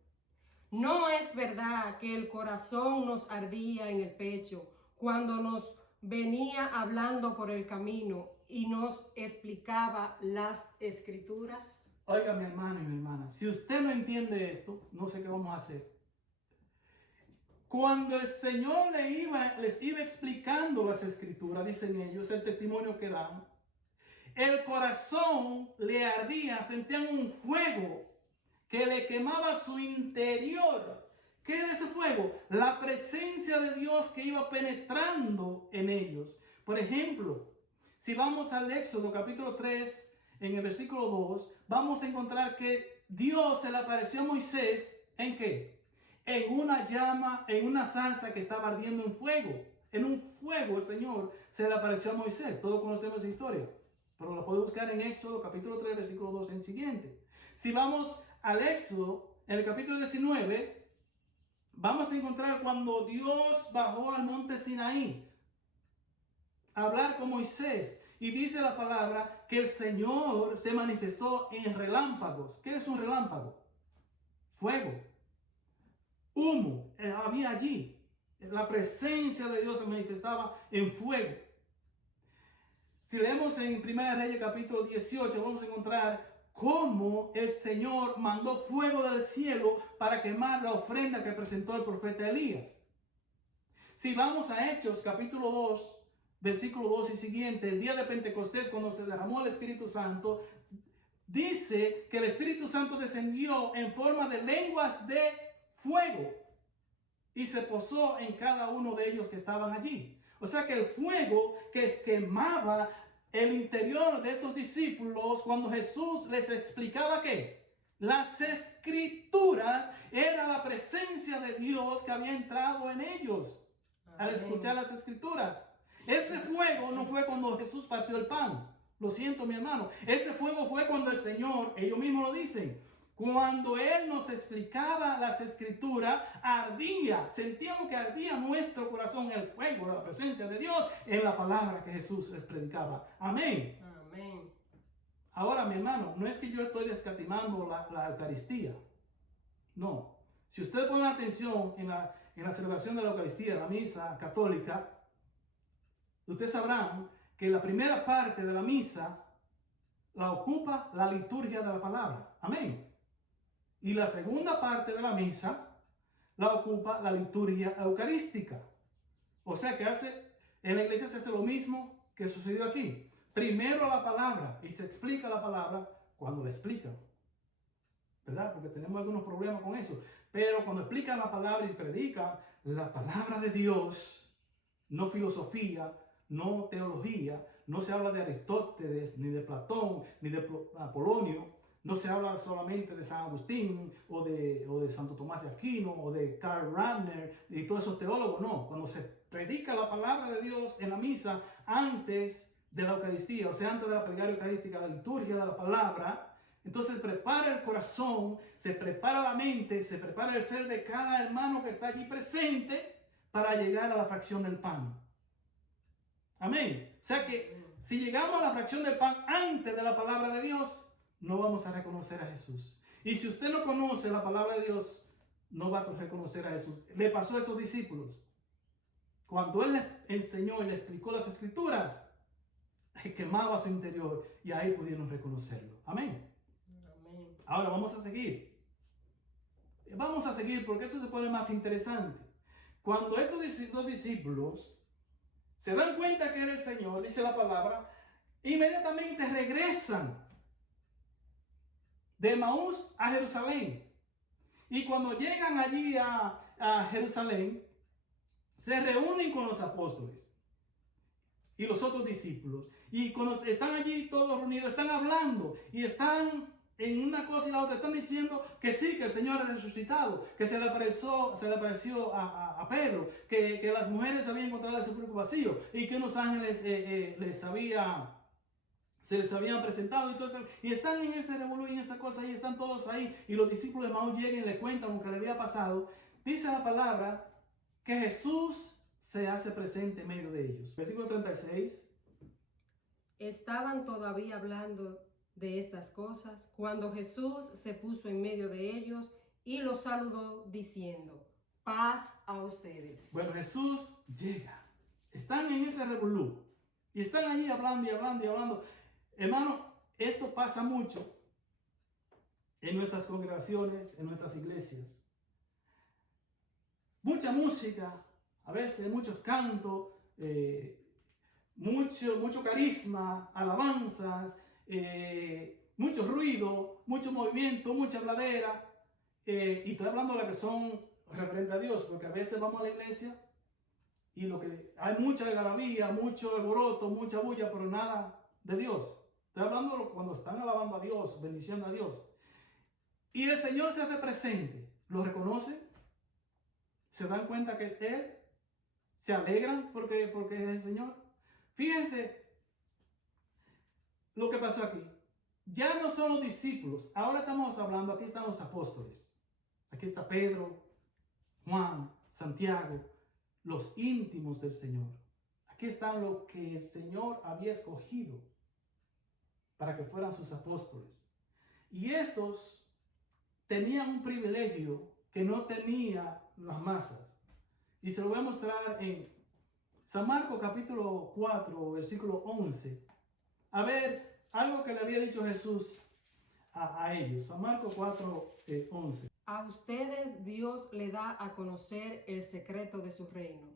no es verdad que el corazón nos ardía en el pecho cuando nos venía hablando por el camino y nos explicaba las escrituras. Oiga, mi hermano y mi hermana, si usted no entiende esto, no sé qué vamos a hacer. Cuando el Señor les iba explicando las escrituras, dicen ellos, el testimonio que dan, el corazón le ardía, sentían un fuego que le quemaba su interior. ¿Qué era ese fuego? La presencia de Dios que iba penetrando en ellos. Por ejemplo, si vamos al Éxodo capítulo 3, en el versículo 2, vamos a encontrar que Dios se le apareció a Moisés, ¿en qué? En una llama, en una salsa que estaba ardiendo en fuego. En un fuego el Señor se le apareció a Moisés. Todos conocemos esa historia, pero la puede buscar en Éxodo capítulo 3, versículo 2 en el siguiente. Si vamos al Éxodo, en el capítulo 19, vamos a encontrar cuando Dios bajó al monte Sinaí a hablar con Moisés. Y dice la palabra que el Señor se manifestó en relámpagos. ¿Qué es un relámpago? Fuego. Humo. Había allí. La presencia de Dios se manifestaba en fuego. Si leemos en 1 Reyes capítulo 18, vamos a encontrar cómo el Señor mandó fuego del cielo para quemar la ofrenda que presentó el profeta Elías. Si vamos a Hechos capítulo 2, versículo 2 y siguiente, el día de Pentecostés, cuando se derramó el Espíritu Santo, dice que el Espíritu Santo descendió en forma de lenguas de fuego y se posó en cada uno de ellos que estaban allí. O sea que el fuego que quemaba el interior de estos discípulos, cuando Jesús les explicaba que las escrituras era la presencia de Dios que había entrado en ellos. Al escuchar las escrituras, ese fuego no fue cuando Jesús partió el pan. Lo siento, mi hermano. Ese fuego fue cuando el Señor, ellos mismos lo dicen, cuando Él nos explicaba las escrituras, ardía, sentíamos que ardía nuestro corazón el fuego de la presencia de Dios en la palabra que Jesús les predicaba. Amén. Amén. Ahora, mi hermano, no es que yo estoy descatimando la Eucaristía. No. Si ustedes ponen atención en la celebración de la Eucaristía, la misa católica, ustedes sabrán que la primera parte de la misa la ocupa la liturgia de la palabra. Amén. Y la segunda parte de la misa la ocupa la liturgia eucarística. O sea que en la iglesia se hace lo mismo que sucedió aquí. Primero la palabra y se explica la palabra cuando la explican. ¿Verdad? Porque tenemos algunos problemas con eso. Pero cuando explican la palabra y predican la palabra de Dios, no filosofía, no teología, no se habla de Aristóteles, ni de Platón, ni de Apolonio, no se habla solamente de San Agustín, o de Santo Tomás de Aquino, o de Karl Rahner, y todos esos teólogos, no. Cuando se predica la palabra de Dios en la misa, antes de la Eucaristía, o sea, antes de la plegaria eucarística, la liturgia de la palabra, entonces se prepara el corazón, se prepara la mente, se prepara el ser de cada hermano que está allí presente para llegar a la fracción del pan. Amén. O sea que si llegamos a la fracción del pan antes de la palabra de Dios, no vamos a reconocer a Jesús. Y si usted no conoce la palabra de Dios, no va a reconocer a Jesús. Le pasó a esos discípulos. Cuando Él les enseñó y les explicó las escrituras, quemaba su interior y ahí pudieron reconocerlo. Amén. Amén. Ahora vamos a seguir. Vamos a seguir porque esto se pone más interesante. Cuando estos dos discípulos se dan cuenta que era el Señor, dice la palabra, inmediatamente regresan de Emaús a Jerusalén. Y cuando llegan allí a Jerusalén, se reúnen con los apóstoles y los otros discípulos. Y cuando están allí todos reunidos, están hablando y están en una cosa y la otra, están diciendo que sí, que el Señor ha resucitado, que se le apareció a Pedro, que las mujeres habían encontrado el sepulcro vacío y que unos ángeles se les habían presentado y están en ese revolú y en esa cosa y están todos ahí y los discípulos de Emaús llegan y le cuentan lo que le había pasado. Dice la palabra que Jesús se hace presente en medio de ellos. Versículo 36. Estaban todavía hablando de estas cosas cuando Jesús se puso en medio de ellos y los saludó diciendo: paz a ustedes. Bueno, Jesús llega. Están en ese revolú y están allí hablando y hablando y hablando. Hermano, esto pasa mucho en nuestras congregaciones, en nuestras iglesias. Mucha música, a veces muchos cantos, mucho carisma, alabanzas, mucho ruido, mucho movimiento, mucha habladera. Y estoy hablando de las que son referentes a Dios, porque a veces vamos a la iglesia y hay mucha algarabía, mucho alboroto, mucha bulla, pero nada de Dios. Estoy hablando de cuando están alabando a Dios, bendiciendo a Dios. Y el Señor se hace presente. ¿Lo reconocen? ¿Se dan cuenta que es Él? ¿Se alegran porque es el Señor? Fíjense lo que pasó aquí. Ya no son los discípulos. Ahora estamos hablando, aquí están los apóstoles. Aquí está Pedro, Juan, Santiago, los íntimos del Señor. Aquí están lo que el Señor había escogido para que fueran sus apóstoles. Y estos tenían un privilegio que no tenía las masas. Y se lo voy a mostrar en San Marcos capítulo 4, versículo 11. a ver algo que le había dicho Jesús a ellos. San Marcos 4:11. A ustedes Dios le da a conocer el secreto de su reino,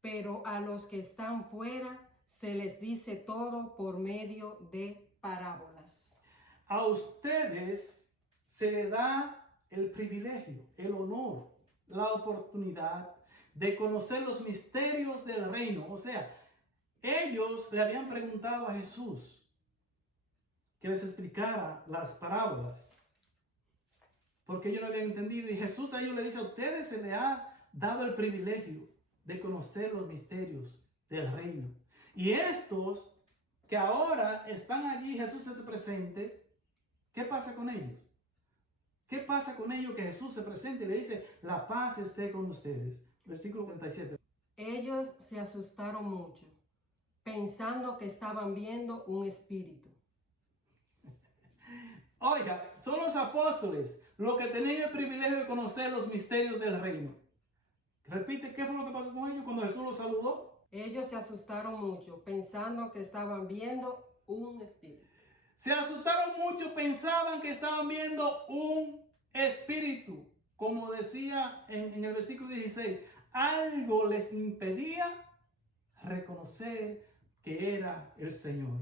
pero a los que están fuera se les dice todo por medio de parábolas. A ustedes se le da el privilegio, el honor, la oportunidad de conocer los misterios del reino. O sea, ellos le habían preguntado a Jesús que les explicara las parábolas, porque ellos no habían entendido. Y Jesús a ellos le dice, a ustedes se les ha dado el privilegio de conocer los misterios del reino. Y estos que ahora están allí, Jesús es presente, ¿qué pasa con ellos? ¿Qué pasa con ellos que Jesús se presente y le dice, la paz esté con ustedes? Versículo 37. Ellos se asustaron mucho, pensando que estaban viendo un espíritu. Oiga, son los apóstoles los que tenían el privilegio de conocer los misterios del reino. Repite, ¿qué fue lo que pasó con ellos cuando Jesús los saludó? Ellos se asustaron mucho, pensando que estaban viendo un espíritu. Se asustaron mucho, pensaban que estaban viendo un espíritu. Como decía en el versículo 16, algo les impedía reconocer que era el Señor.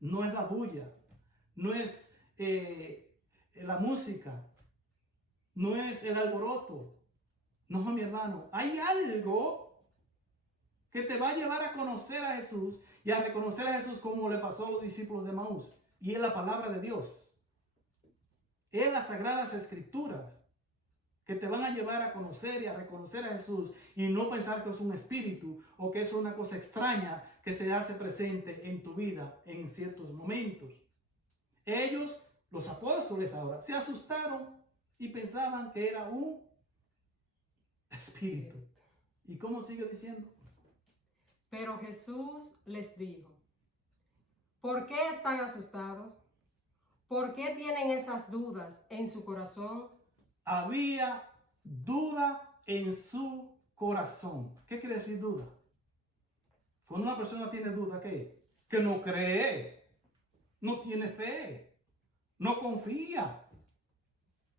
No es la bulla, no es la música, no es el alboroto. No, mi hermano, hay algo que te va a llevar a conocer a Jesús y a reconocer a Jesús como le pasó a los discípulos de Emaús. Y es la palabra de Dios. Es las sagradas escrituras que te van a llevar a conocer y a reconocer a Jesús y no pensar que es un espíritu o que es una cosa extraña que se hace presente en tu vida en ciertos momentos. Ellos, los apóstoles ahora, se asustaron y pensaban que era un espíritu. ¿Y cómo sigue diciendo? Pero Jesús les dijo, ¿por qué están asustados? ¿Por qué tienen esas dudas en su corazón? Había duda en su corazón. ¿Qué quiere decir duda? Cuando una persona tiene duda, ¿qué? Que no cree, no tiene fe, no confía.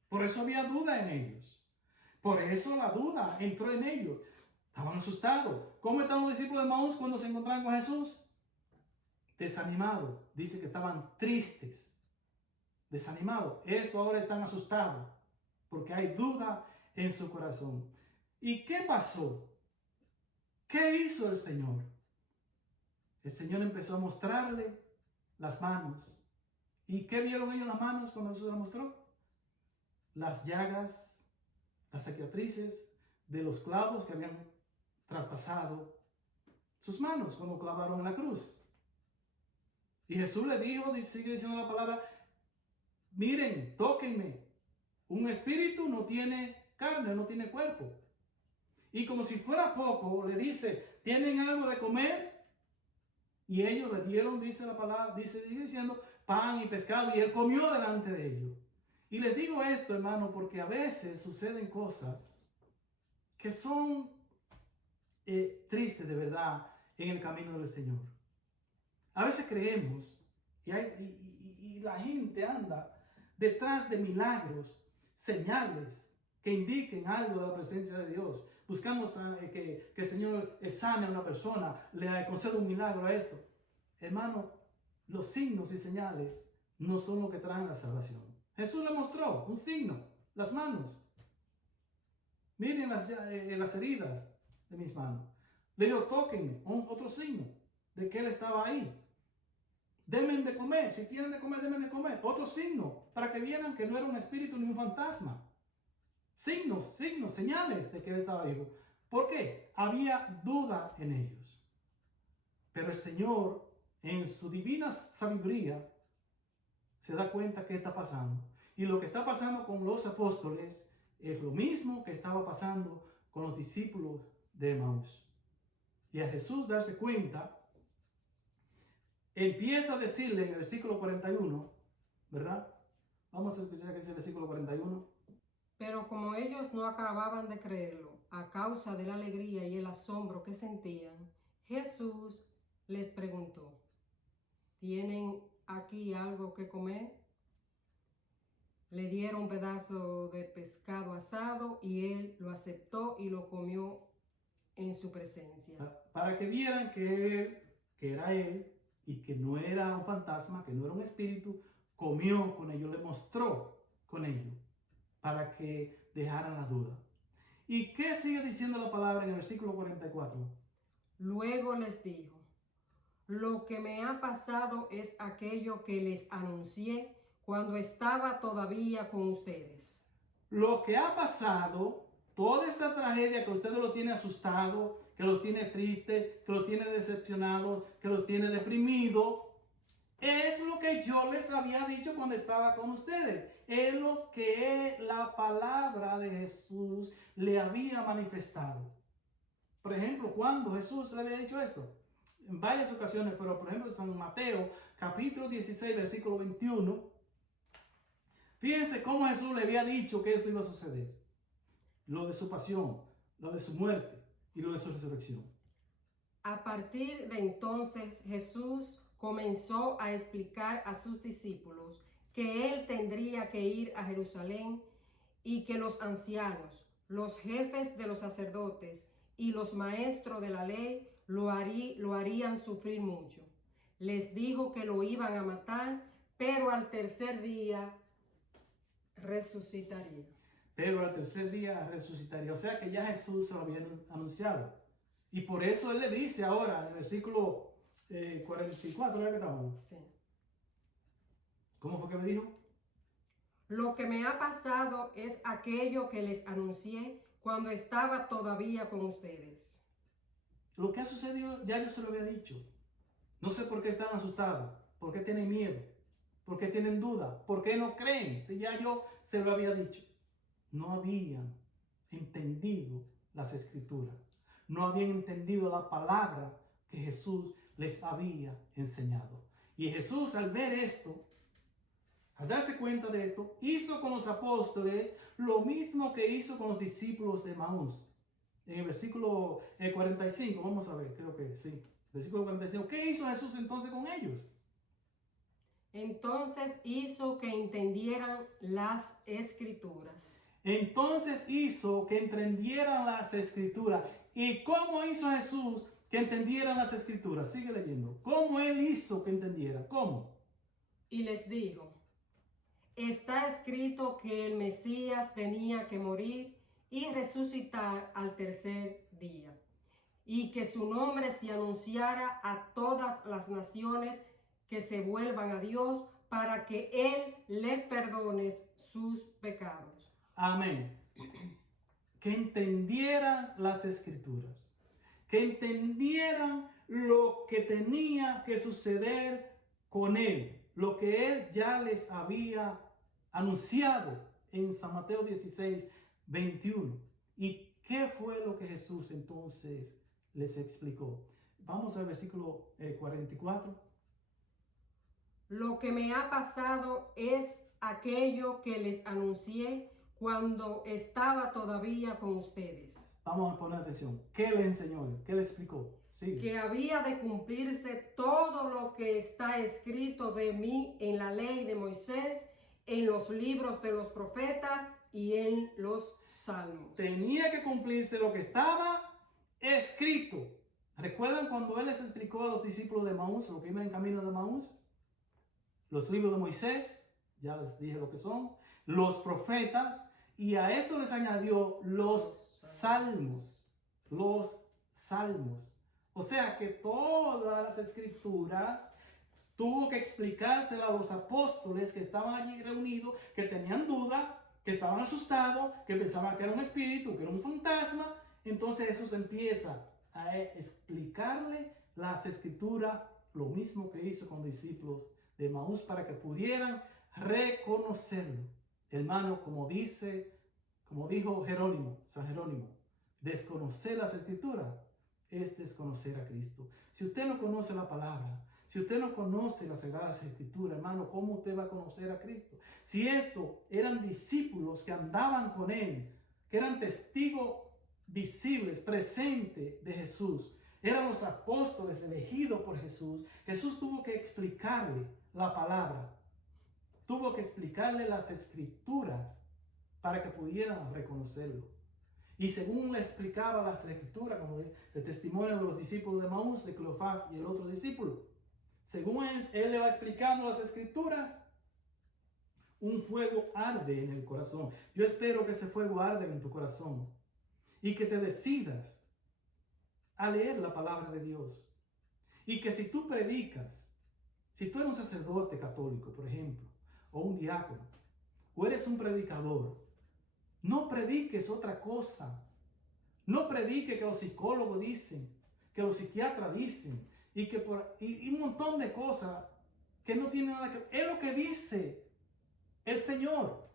Por eso había duda en ellos. Por eso la duda entró en ellos. Estaban asustados. ¿Cómo están los discípulos de Emaús cuando se encontraron con Jesús? Desanimados. Dice que estaban tristes, desanimados. Esto ahora están asustados porque hay duda en su corazón. ¿Y qué pasó? ¿Qué hizo el Señor? El Señor empezó a mostrarle las manos. ¿Y qué vieron ellos en las manos cuando Jesús las mostró? Las llagas, las cicatrices de los clavos que habían traspasado sus manos cuando clavaron en la cruz. Y Jesús le dijo, sigue diciendo la palabra, miren, tóquenme. Un espíritu no tiene carne, no tiene cuerpo. Y como si fuera poco, le dice, ¿tienen algo de comer? Y ellos le dieron, dice la palabra, sigue diciendo, pan y pescado, y él comió delante de ellos. Y les digo esto, hermano, porque a veces suceden cosas que son tristes de verdad en el camino del Señor. A veces creemos y la gente anda detrás de milagros, señales que indiquen algo de la presencia de Dios, buscando que el Señor sane a una persona, le conceda un milagro a esto. Hermano, los signos y señales no son lo que traen la salvación. Jesús le mostró un signo, las manos. Miren las heridas de mis manos. Le dijo, tóquenme, otro signo de que Él estaba ahí. Denme de comer, si tienen de comer, denme de comer. Otro signo, para que vieran que no era un espíritu ni un fantasma. Signos, señales de que Él estaba vivo. ¿Por qué? Había duda en ellos. Pero el Señor, en su divina sabiduría, se da cuenta que está pasando. Y lo que está pasando con los apóstoles es lo mismo que estaba pasando con los discípulos de Emaús. Y a Jesús darse cuenta, empieza a decirle en el versículo 41, ¿verdad? Vamos a escuchar que es el versículo 41. Pero como ellos no acababan de creerlo, a causa de la alegría y el asombro que sentían, Jesús les preguntó, ¿tienen aquí algo que comer? Le dieron un pedazo de pescado asado y él lo aceptó y lo comió en su presencia. Para que vieran que era él y que no era un fantasma, que no era un espíritu, comió con ellos, le mostró con ellos, para que dejaran la duda. ¿Y qué sigue diciendo la palabra en el versículo 44? Luego les dijo: lo que me ha pasado es aquello que les anuncié cuando estaba todavía con ustedes. Lo que ha pasado, toda esta tragedia que ustedes lo tiene asustado, que los tiene triste, que los tiene decepcionados, que los tiene deprimidos, es lo que yo les había dicho cuando estaba con ustedes. Es lo que la palabra de Jesús le había manifestado. Por ejemplo, ¿cuándo Jesús le había dicho esto? En varias ocasiones, pero por ejemplo en San Mateo, capítulo 16, versículo 21. Fíjense cómo Jesús le había dicho que esto iba a suceder. Lo de su pasión, lo de su muerte y lo de su resurrección. A partir de entonces Jesús comenzó a explicar a sus discípulos que él tendría que ir a Jerusalén y que los ancianos, los jefes de los sacerdotes y los maestros de la ley lo harían sufrir mucho. Les dijo que lo iban a matar, pero al tercer día resucitaría. Pero al tercer día resucitaría. O sea que ya Jesús se lo había anunciado. Y por eso él le dice ahora, en el versículo 44, ¿verdad que estamos? Sí. ¿Cómo fue que le dijo? Lo que me ha pasado es aquello que les anuncié cuando estaba todavía con ustedes. Lo que ha sucedido ya yo se lo había dicho. No sé por qué están asustados, por qué tienen miedo, por qué tienen duda, por qué no creen, si ya yo se lo había dicho. No habían entendido las escrituras, no habían entendido la palabra que Jesús les había enseñado. Y Jesús, al ver esto, al darse cuenta de esto, hizo con los apóstoles lo mismo que hizo con los discípulos de Emaús. En el versículo 45, vamos a ver, creo que sí. Versículo 45. ¿Qué hizo Jesús entonces con ellos? Entonces hizo que entendieran las escrituras. Entonces hizo que entendieran las escrituras. ¿Y cómo hizo Jesús que entendieran las escrituras? Sigue leyendo. ¿Cómo él hizo que entendieran? ¿Cómo? Y les dijo: está escrito que el Mesías tenía que morir y resucitar al tercer día, y que su nombre se anunciara a todas las naciones que se vuelvan a Dios para que Él les perdone sus pecados. Amén. Que entendieran las escrituras, que entendieran lo que tenía que suceder con Él, lo que Él ya les había anunciado en San Mateo 16, 21. ¿Y qué fue lo que Jesús entonces les explicó? Vamos al versículo 44. Lo que me ha pasado es aquello que les anuncié cuando estaba todavía con ustedes. Vamos a poner atención. ¿Qué le enseñó? ¿Qué le explicó? Sigue. Que había de cumplirse todo lo que está escrito de mí en la ley de Moisés, en los libros de los profetas y en los salmos. Tenía que cumplirse lo que estaba escrito. ¿Recuerdan cuando Él les explicó a los discípulos de Emaús, lo que iban en camino de Emaús? Los libros de Moisés, ya les dije lo que son, los profetas, y a esto les añadió los salmos. Los salmos. O sea que todas las escrituras tuvo que explicársela a los apóstoles que estaban allí reunidos, que tenían duda, que estaban asustados, que pensaban que era un espíritu, que era un fantasma. Entonces Jesús empieza a explicarle las escrituras, lo mismo que hizo con discípulos de Emaús, para que pudieran reconocerlo. Hermano, como dijo Jerónimo, San Jerónimo, desconocer las escrituras es desconocer a Cristo. Si usted no conoce la palabra, si usted no conoce las Sagradas Escrituras, hermano, ¿cómo usted va a conocer a Cristo? Si esto eran discípulos que andaban con Él, que eran testigos visibles, presentes de Jesús, eran los apóstoles elegidos por Jesús, Jesús tuvo que explicarle la palabra, tuvo que explicarle las escrituras para que pudieran reconocerlo. Y según le explicaba las escrituras, como el testimonio de los discípulos de Maús, de Cleofás y el otro discípulo, según él le va explicando las escrituras, un fuego arde en el corazón. Yo espero que ese fuego arde en tu corazón y que te decidas a leer la palabra de Dios. Y que si tú predicas, si tú eres un sacerdote católico, por ejemplo, o un diácono, o eres un predicador, no prediques otra cosa. No predique que los psicólogos dicen, que los psiquiatras dicen, y un montón de cosas que no tienen nada que ver. Es lo que dice el Señor.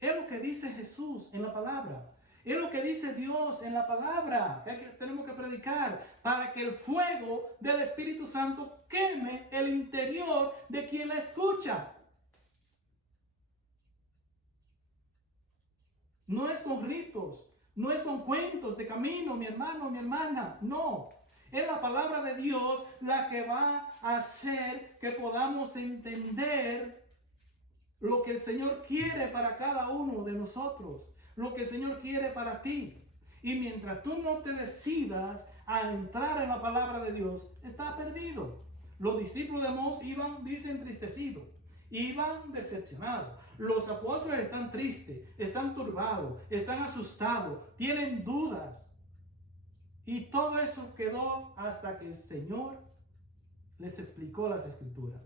Es lo que dice Jesús en la palabra. Es lo que dice Dios en la palabra que tenemos que predicar para que el fuego del Espíritu Santo queme el interior de quien la escucha. No es con ritos, no es con cuentos de camino, mi hermano, mi hermana, no. Es la palabra de Dios la que va a hacer que podamos entender lo que el Señor quiere para cada uno de nosotros, lo que el Señor quiere para ti. Y mientras tú no te decidas a entrar en la palabra de Dios, está perdido. Los discípulos de Maús iban, dice, entristecidos, iban decepcionados. Los apóstoles están tristes, están turbados, están asustados, tienen dudas. Y todo eso quedó hasta que el Señor les explicó las escrituras.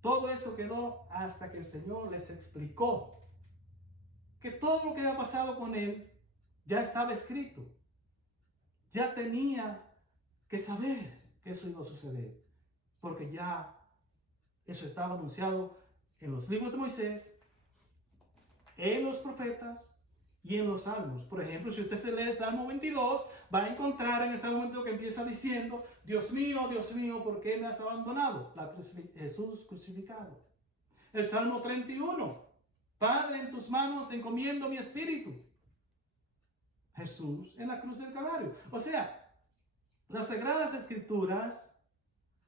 Todo eso quedó hasta que el Señor les explicó que todo lo que había pasado con él ya estaba escrito. Ya tenía que saber que eso iba a suceder, porque ya eso estaba anunciado en los libros de Moisés, en los profetas y en los salmos. Por ejemplo, si usted se lee el Salmo 22, va a encontrar en el Salmo 22 que empieza diciendo: Dios mío, ¿por qué me has abandonado? Jesús crucificado. El Salmo 31, Padre, en tus manos encomiendo mi espíritu. Jesús en la cruz del Calvario. O sea, las Sagradas Escrituras,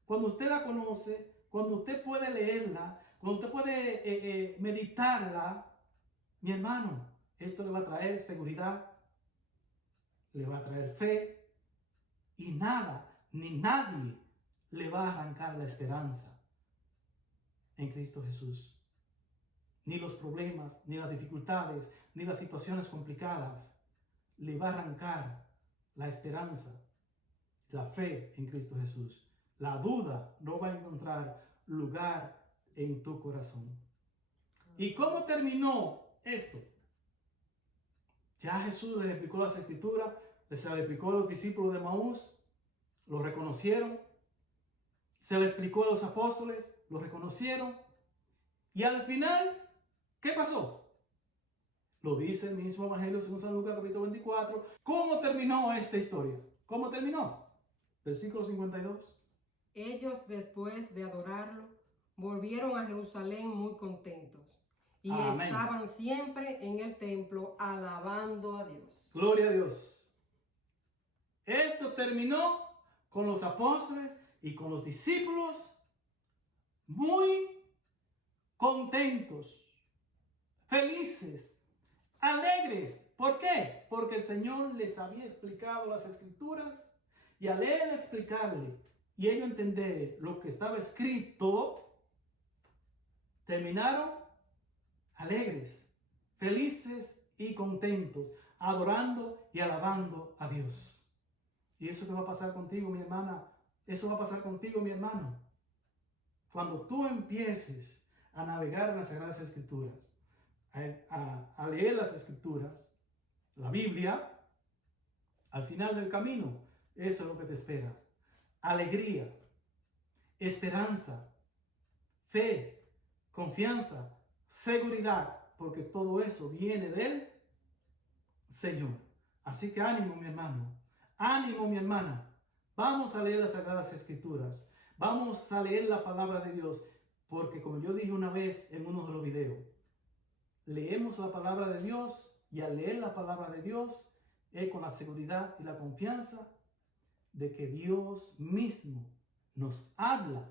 cuando usted la conoce, cuando usted puede leerla, cuando usted puede meditarla, mi hermano, esto le va a traer seguridad, le va a traer fe, y nada ni nadie le va a arrancar la esperanza en Cristo Jesús. Ni los problemas, ni las dificultades, ni las situaciones complicadas le va a arrancar la esperanza, la fe en Cristo Jesús. La duda no va a encontrar lugar en tu corazón. ¿Y cómo terminó esto? Ya Jesús les explicó las escrituras, les explicó a los discípulos de Maús, lo reconocieron. Se le explicó a los apóstoles, lo reconocieron. Y al final, ¿qué pasó? Lo dice el mismo Evangelio según San Lucas capítulo 24. ¿Cómo terminó esta historia? ¿Cómo terminó? Versículo 52. Ellos, después de adorarlo, volvieron a Jerusalén muy contentos y Amén. estaban siempre en el templo alabando a Dios. Gloria a Dios. Esto terminó con los apóstoles y con los discípulos muy contentos, felices, alegres. ¿Por qué? Porque el Señor les había explicado las escrituras, y al él explicarle y ellos entender lo que estaba escrito, terminaron alegres, felices y contentos, adorando y alabando a Dios. Y eso que va a pasar contigo, mi hermana, eso va a pasar contigo, mi hermano. Cuando tú empieces a navegar en las Sagradas Escrituras, a leer las Escrituras, la Biblia, al final del camino, eso es lo que te espera. Alegría, esperanza, fe, confianza, seguridad, porque todo eso viene del Señor. Así que ánimo, mi hermano, ánimo, mi hermana. Vamos a leer las Sagradas Escrituras, vamos a leer la palabra de Dios, porque como yo dije una vez en uno de los videos, leemos la palabra de Dios, y al leer la palabra de Dios es con la seguridad y la confianza de que Dios mismo nos habla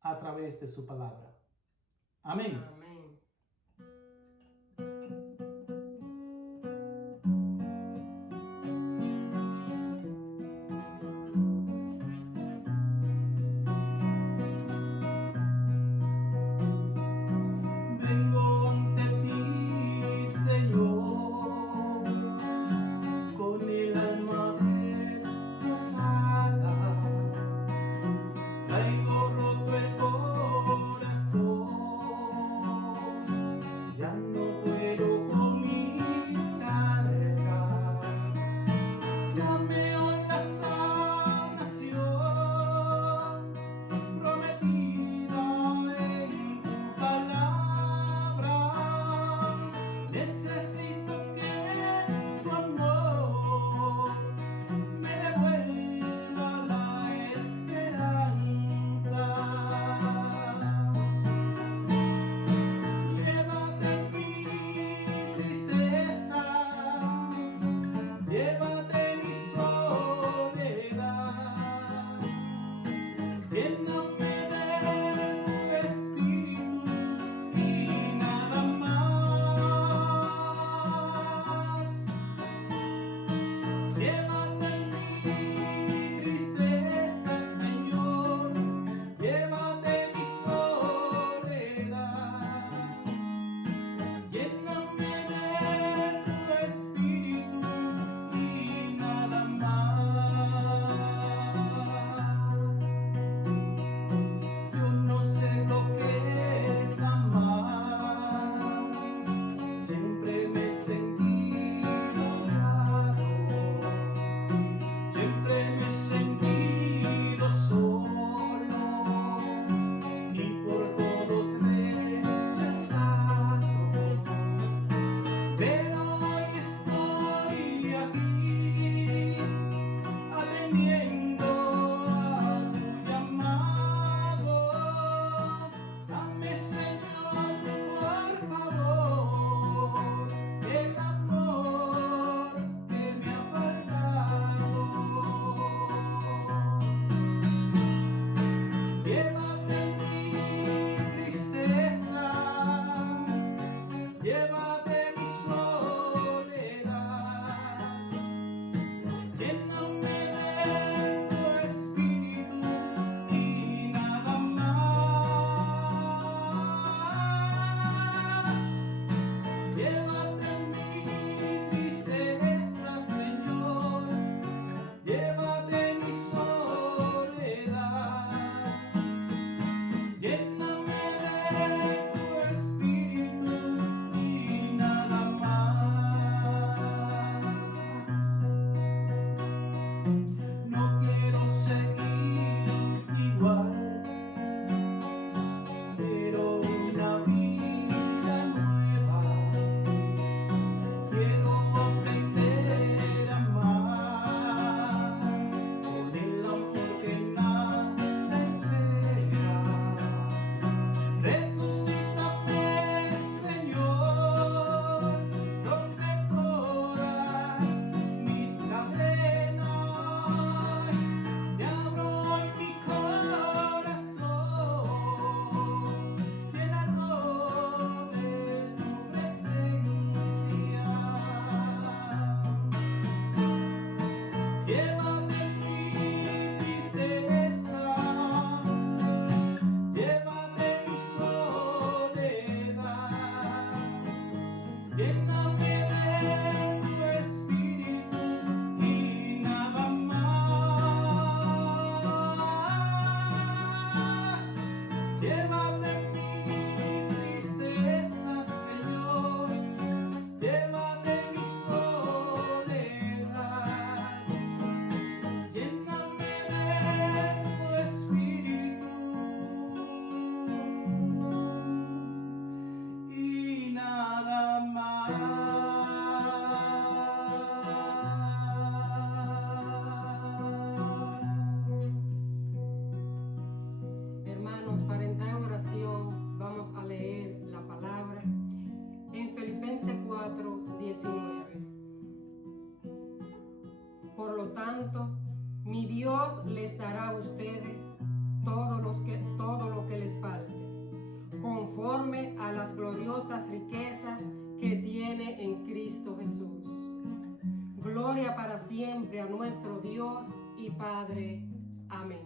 a través de su palabra. Amén. Amén. Vengo ante ti, Señor, con el alma destrozada. Traigo roto el corazón, ya no puedo con mis cargas. Dame hoy la sanación prometida en tu palabra. Necesito que tu amor me devuelva la esperanza. Llévate mi tristeza, llévate mi soledad, lléname de tu espíritu y nada más. Llévate mi tristeza, Señor, llévate mi soledad, lléname de tu espíritu y nada más. Yo no sé lo que es amar, siempre me he sentido raro, siempre me he sentido solo y por todos rechazado. Pero hoy estoy aquí, atendiendo a tu llamado. Dame, Señor, por favor, el amor que me ha faltado. Llévate mi tristeza, llévate mi soledad, lléname de tu espíritu y nada más. Llévate mi tristeza, Señor, llévate mi soledad, lléname de tu espíritu y nada más. No quiero seguir igual, quiero una vida nueva, quiero aprender a amar con el amor que nada espera. Resucítame, Señor, rompe todas mis cadenas. Te abro hoy mi corazón, llénalo de tu presencia. Llévate mi tristeza, llévate mi soledad, lléname de tu espíritu y nada más. Llévate mi tristeza, Señor, llévate mi soledad, lléname de tu espíritu y nada más. Hermanos, para entrar en oración, vamos a leer la palabra en Filipenses 4:19. Por lo tanto, Mi Dios les dará a ustedes todo lo que les falte, conforme a las gloriosas riquezas que tiene en Cristo Jesús. Gloria para siempre a nuestro Dios y Padre. Amén.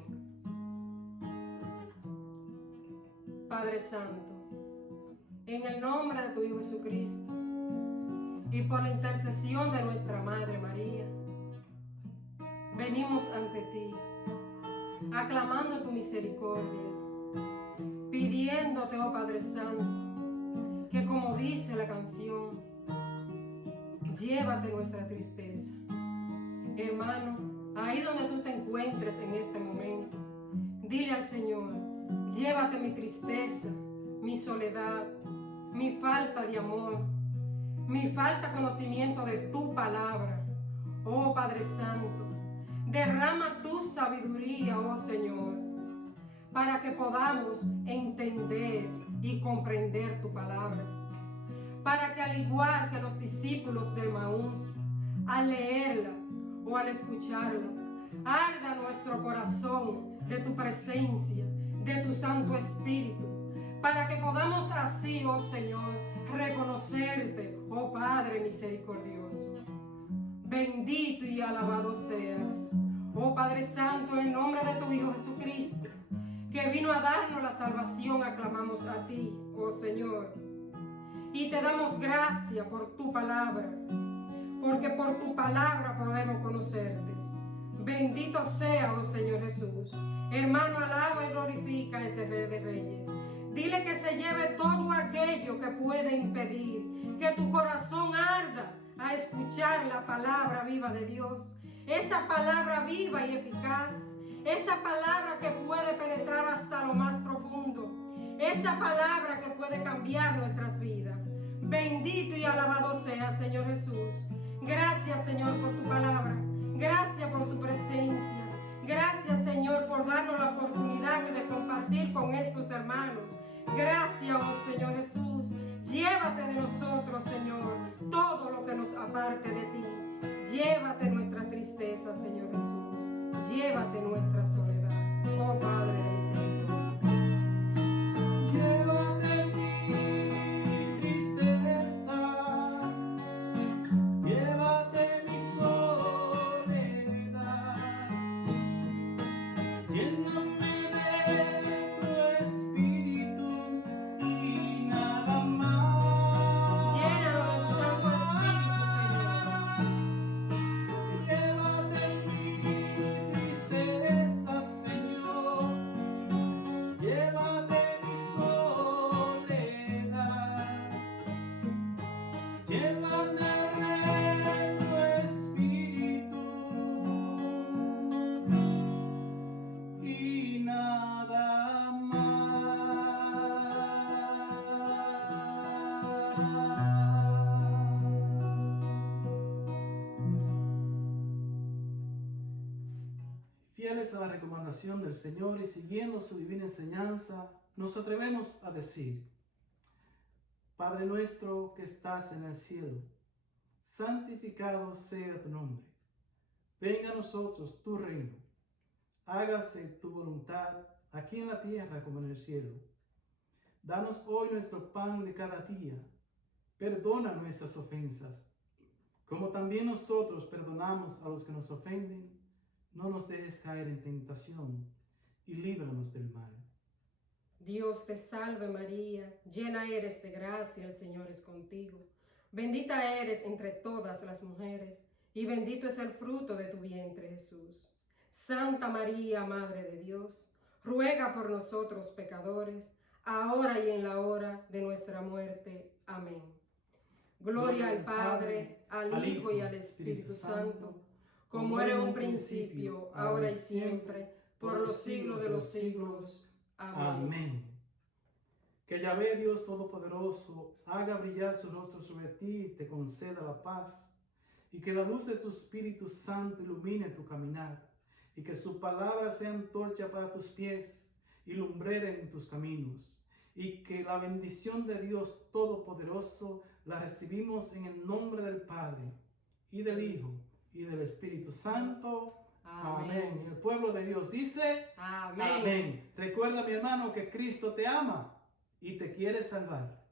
Padre Santo, en el nombre de tu Hijo Jesucristo y por la intercesión de nuestra Madre María, venimos ante ti, aclamando tu misericordia, pidiéndote, oh Padre Santo, que como dice la canción, llévate nuestra tristeza. Hermano, ahí donde tú te encuentres en este momento, dile al Señor, llévate mi tristeza, mi soledad, mi falta de amor, mi falta de conocimiento de tu palabra. Oh Padre Santo, derrama tu sabiduría, oh Señor, para que podamos entender y comprender tu palabra. Para que al igual que los discípulos de Maús, al leerla o al escucharla, arda nuestro corazón de tu presencia, de tu Santo Espíritu, para que podamos así, oh Señor, reconocerte, oh Padre misericordioso. Bendito y alabado seas, oh Padre Santo, en nombre de tu Hijo Jesucristo, que vino a darnos la salvación. Aclamamos a ti, oh Señor, y te damos gracias por tu palabra, porque por tu palabra podemos conocerte. Bendito sea, oh Señor Jesús. Hermano, alaba y glorifica a ese Rey de Reyes. Dile que se lleve todo aquello que puede impedir que tu corazón arda a escuchar la palabra viva de Dios. Esa palabra viva y eficaz. Esa palabra que puede penetrar hasta lo más profundo. Esa palabra que puede cambiar nuestras vidas. Bendito y alabado sea, Señor Jesús. Gracias, Señor, por tu palabra. Gracias por tu presencia. Gracias, Señor, por darnos la oportunidad de compartir con estos hermanos. Gracias, oh Señor Jesús. Llévate de nosotros, Señor, todo lo que nos aparte de ti. Llévate nuestra tristeza, Señor Jesús. Llévate nuestra soledad, oh Padre de misericordia. Llévate mi tristeza, llévate mi soledad, lléname de tu espíritu y nada más. Llénalo de tu Santo Espíritu, Señor. Llévate mi tristeza, Señor, llévate mi soledad, llévame de tu espíritu y nada más. Fieles a la recomendación del Señor y siguiendo su divina enseñanza, nos atrevemos a decir: Padre nuestro que estás en el cielo, santificado sea tu nombre. Venga a nosotros tu reino. Hágase tu voluntad aquí en la tierra como en el cielo. Danos hoy nuestro pan de cada día. Perdona nuestras ofensas, como también nosotros perdonamos a los que nos ofenden. No nos dejes caer en tentación y líbranos del mal. Dios te salve María, llena eres de gracia, el Señor es contigo. Bendita eres entre todas las mujeres, y bendito es el fruto de tu vientre, Jesús. Santa María, Madre de Dios, ruega por nosotros pecadores, ahora y en la hora de nuestra muerte. Amén. Gloria al Padre, al Hijo y al Espíritu Santo, como era en un principio, ahora y siempre, por los siglos de los siglos. Amén. Amén. Que Yahvé, Dios Todopoderoso, haga brillar su rostro sobre ti y te conceda la paz, y que la luz de su Espíritu Santo ilumine tu caminar, y que su palabra sea antorcha para tus pies y lumbrera en tus caminos, y que la bendición de Dios Todopoderoso la recibimos en el nombre del Padre, y del Hijo, y del Espíritu Santo. Amén. Y el pueblo de Dios dice, Amén. amén. Recuerda, mi hermano, que Cristo te ama y te quiere salvar.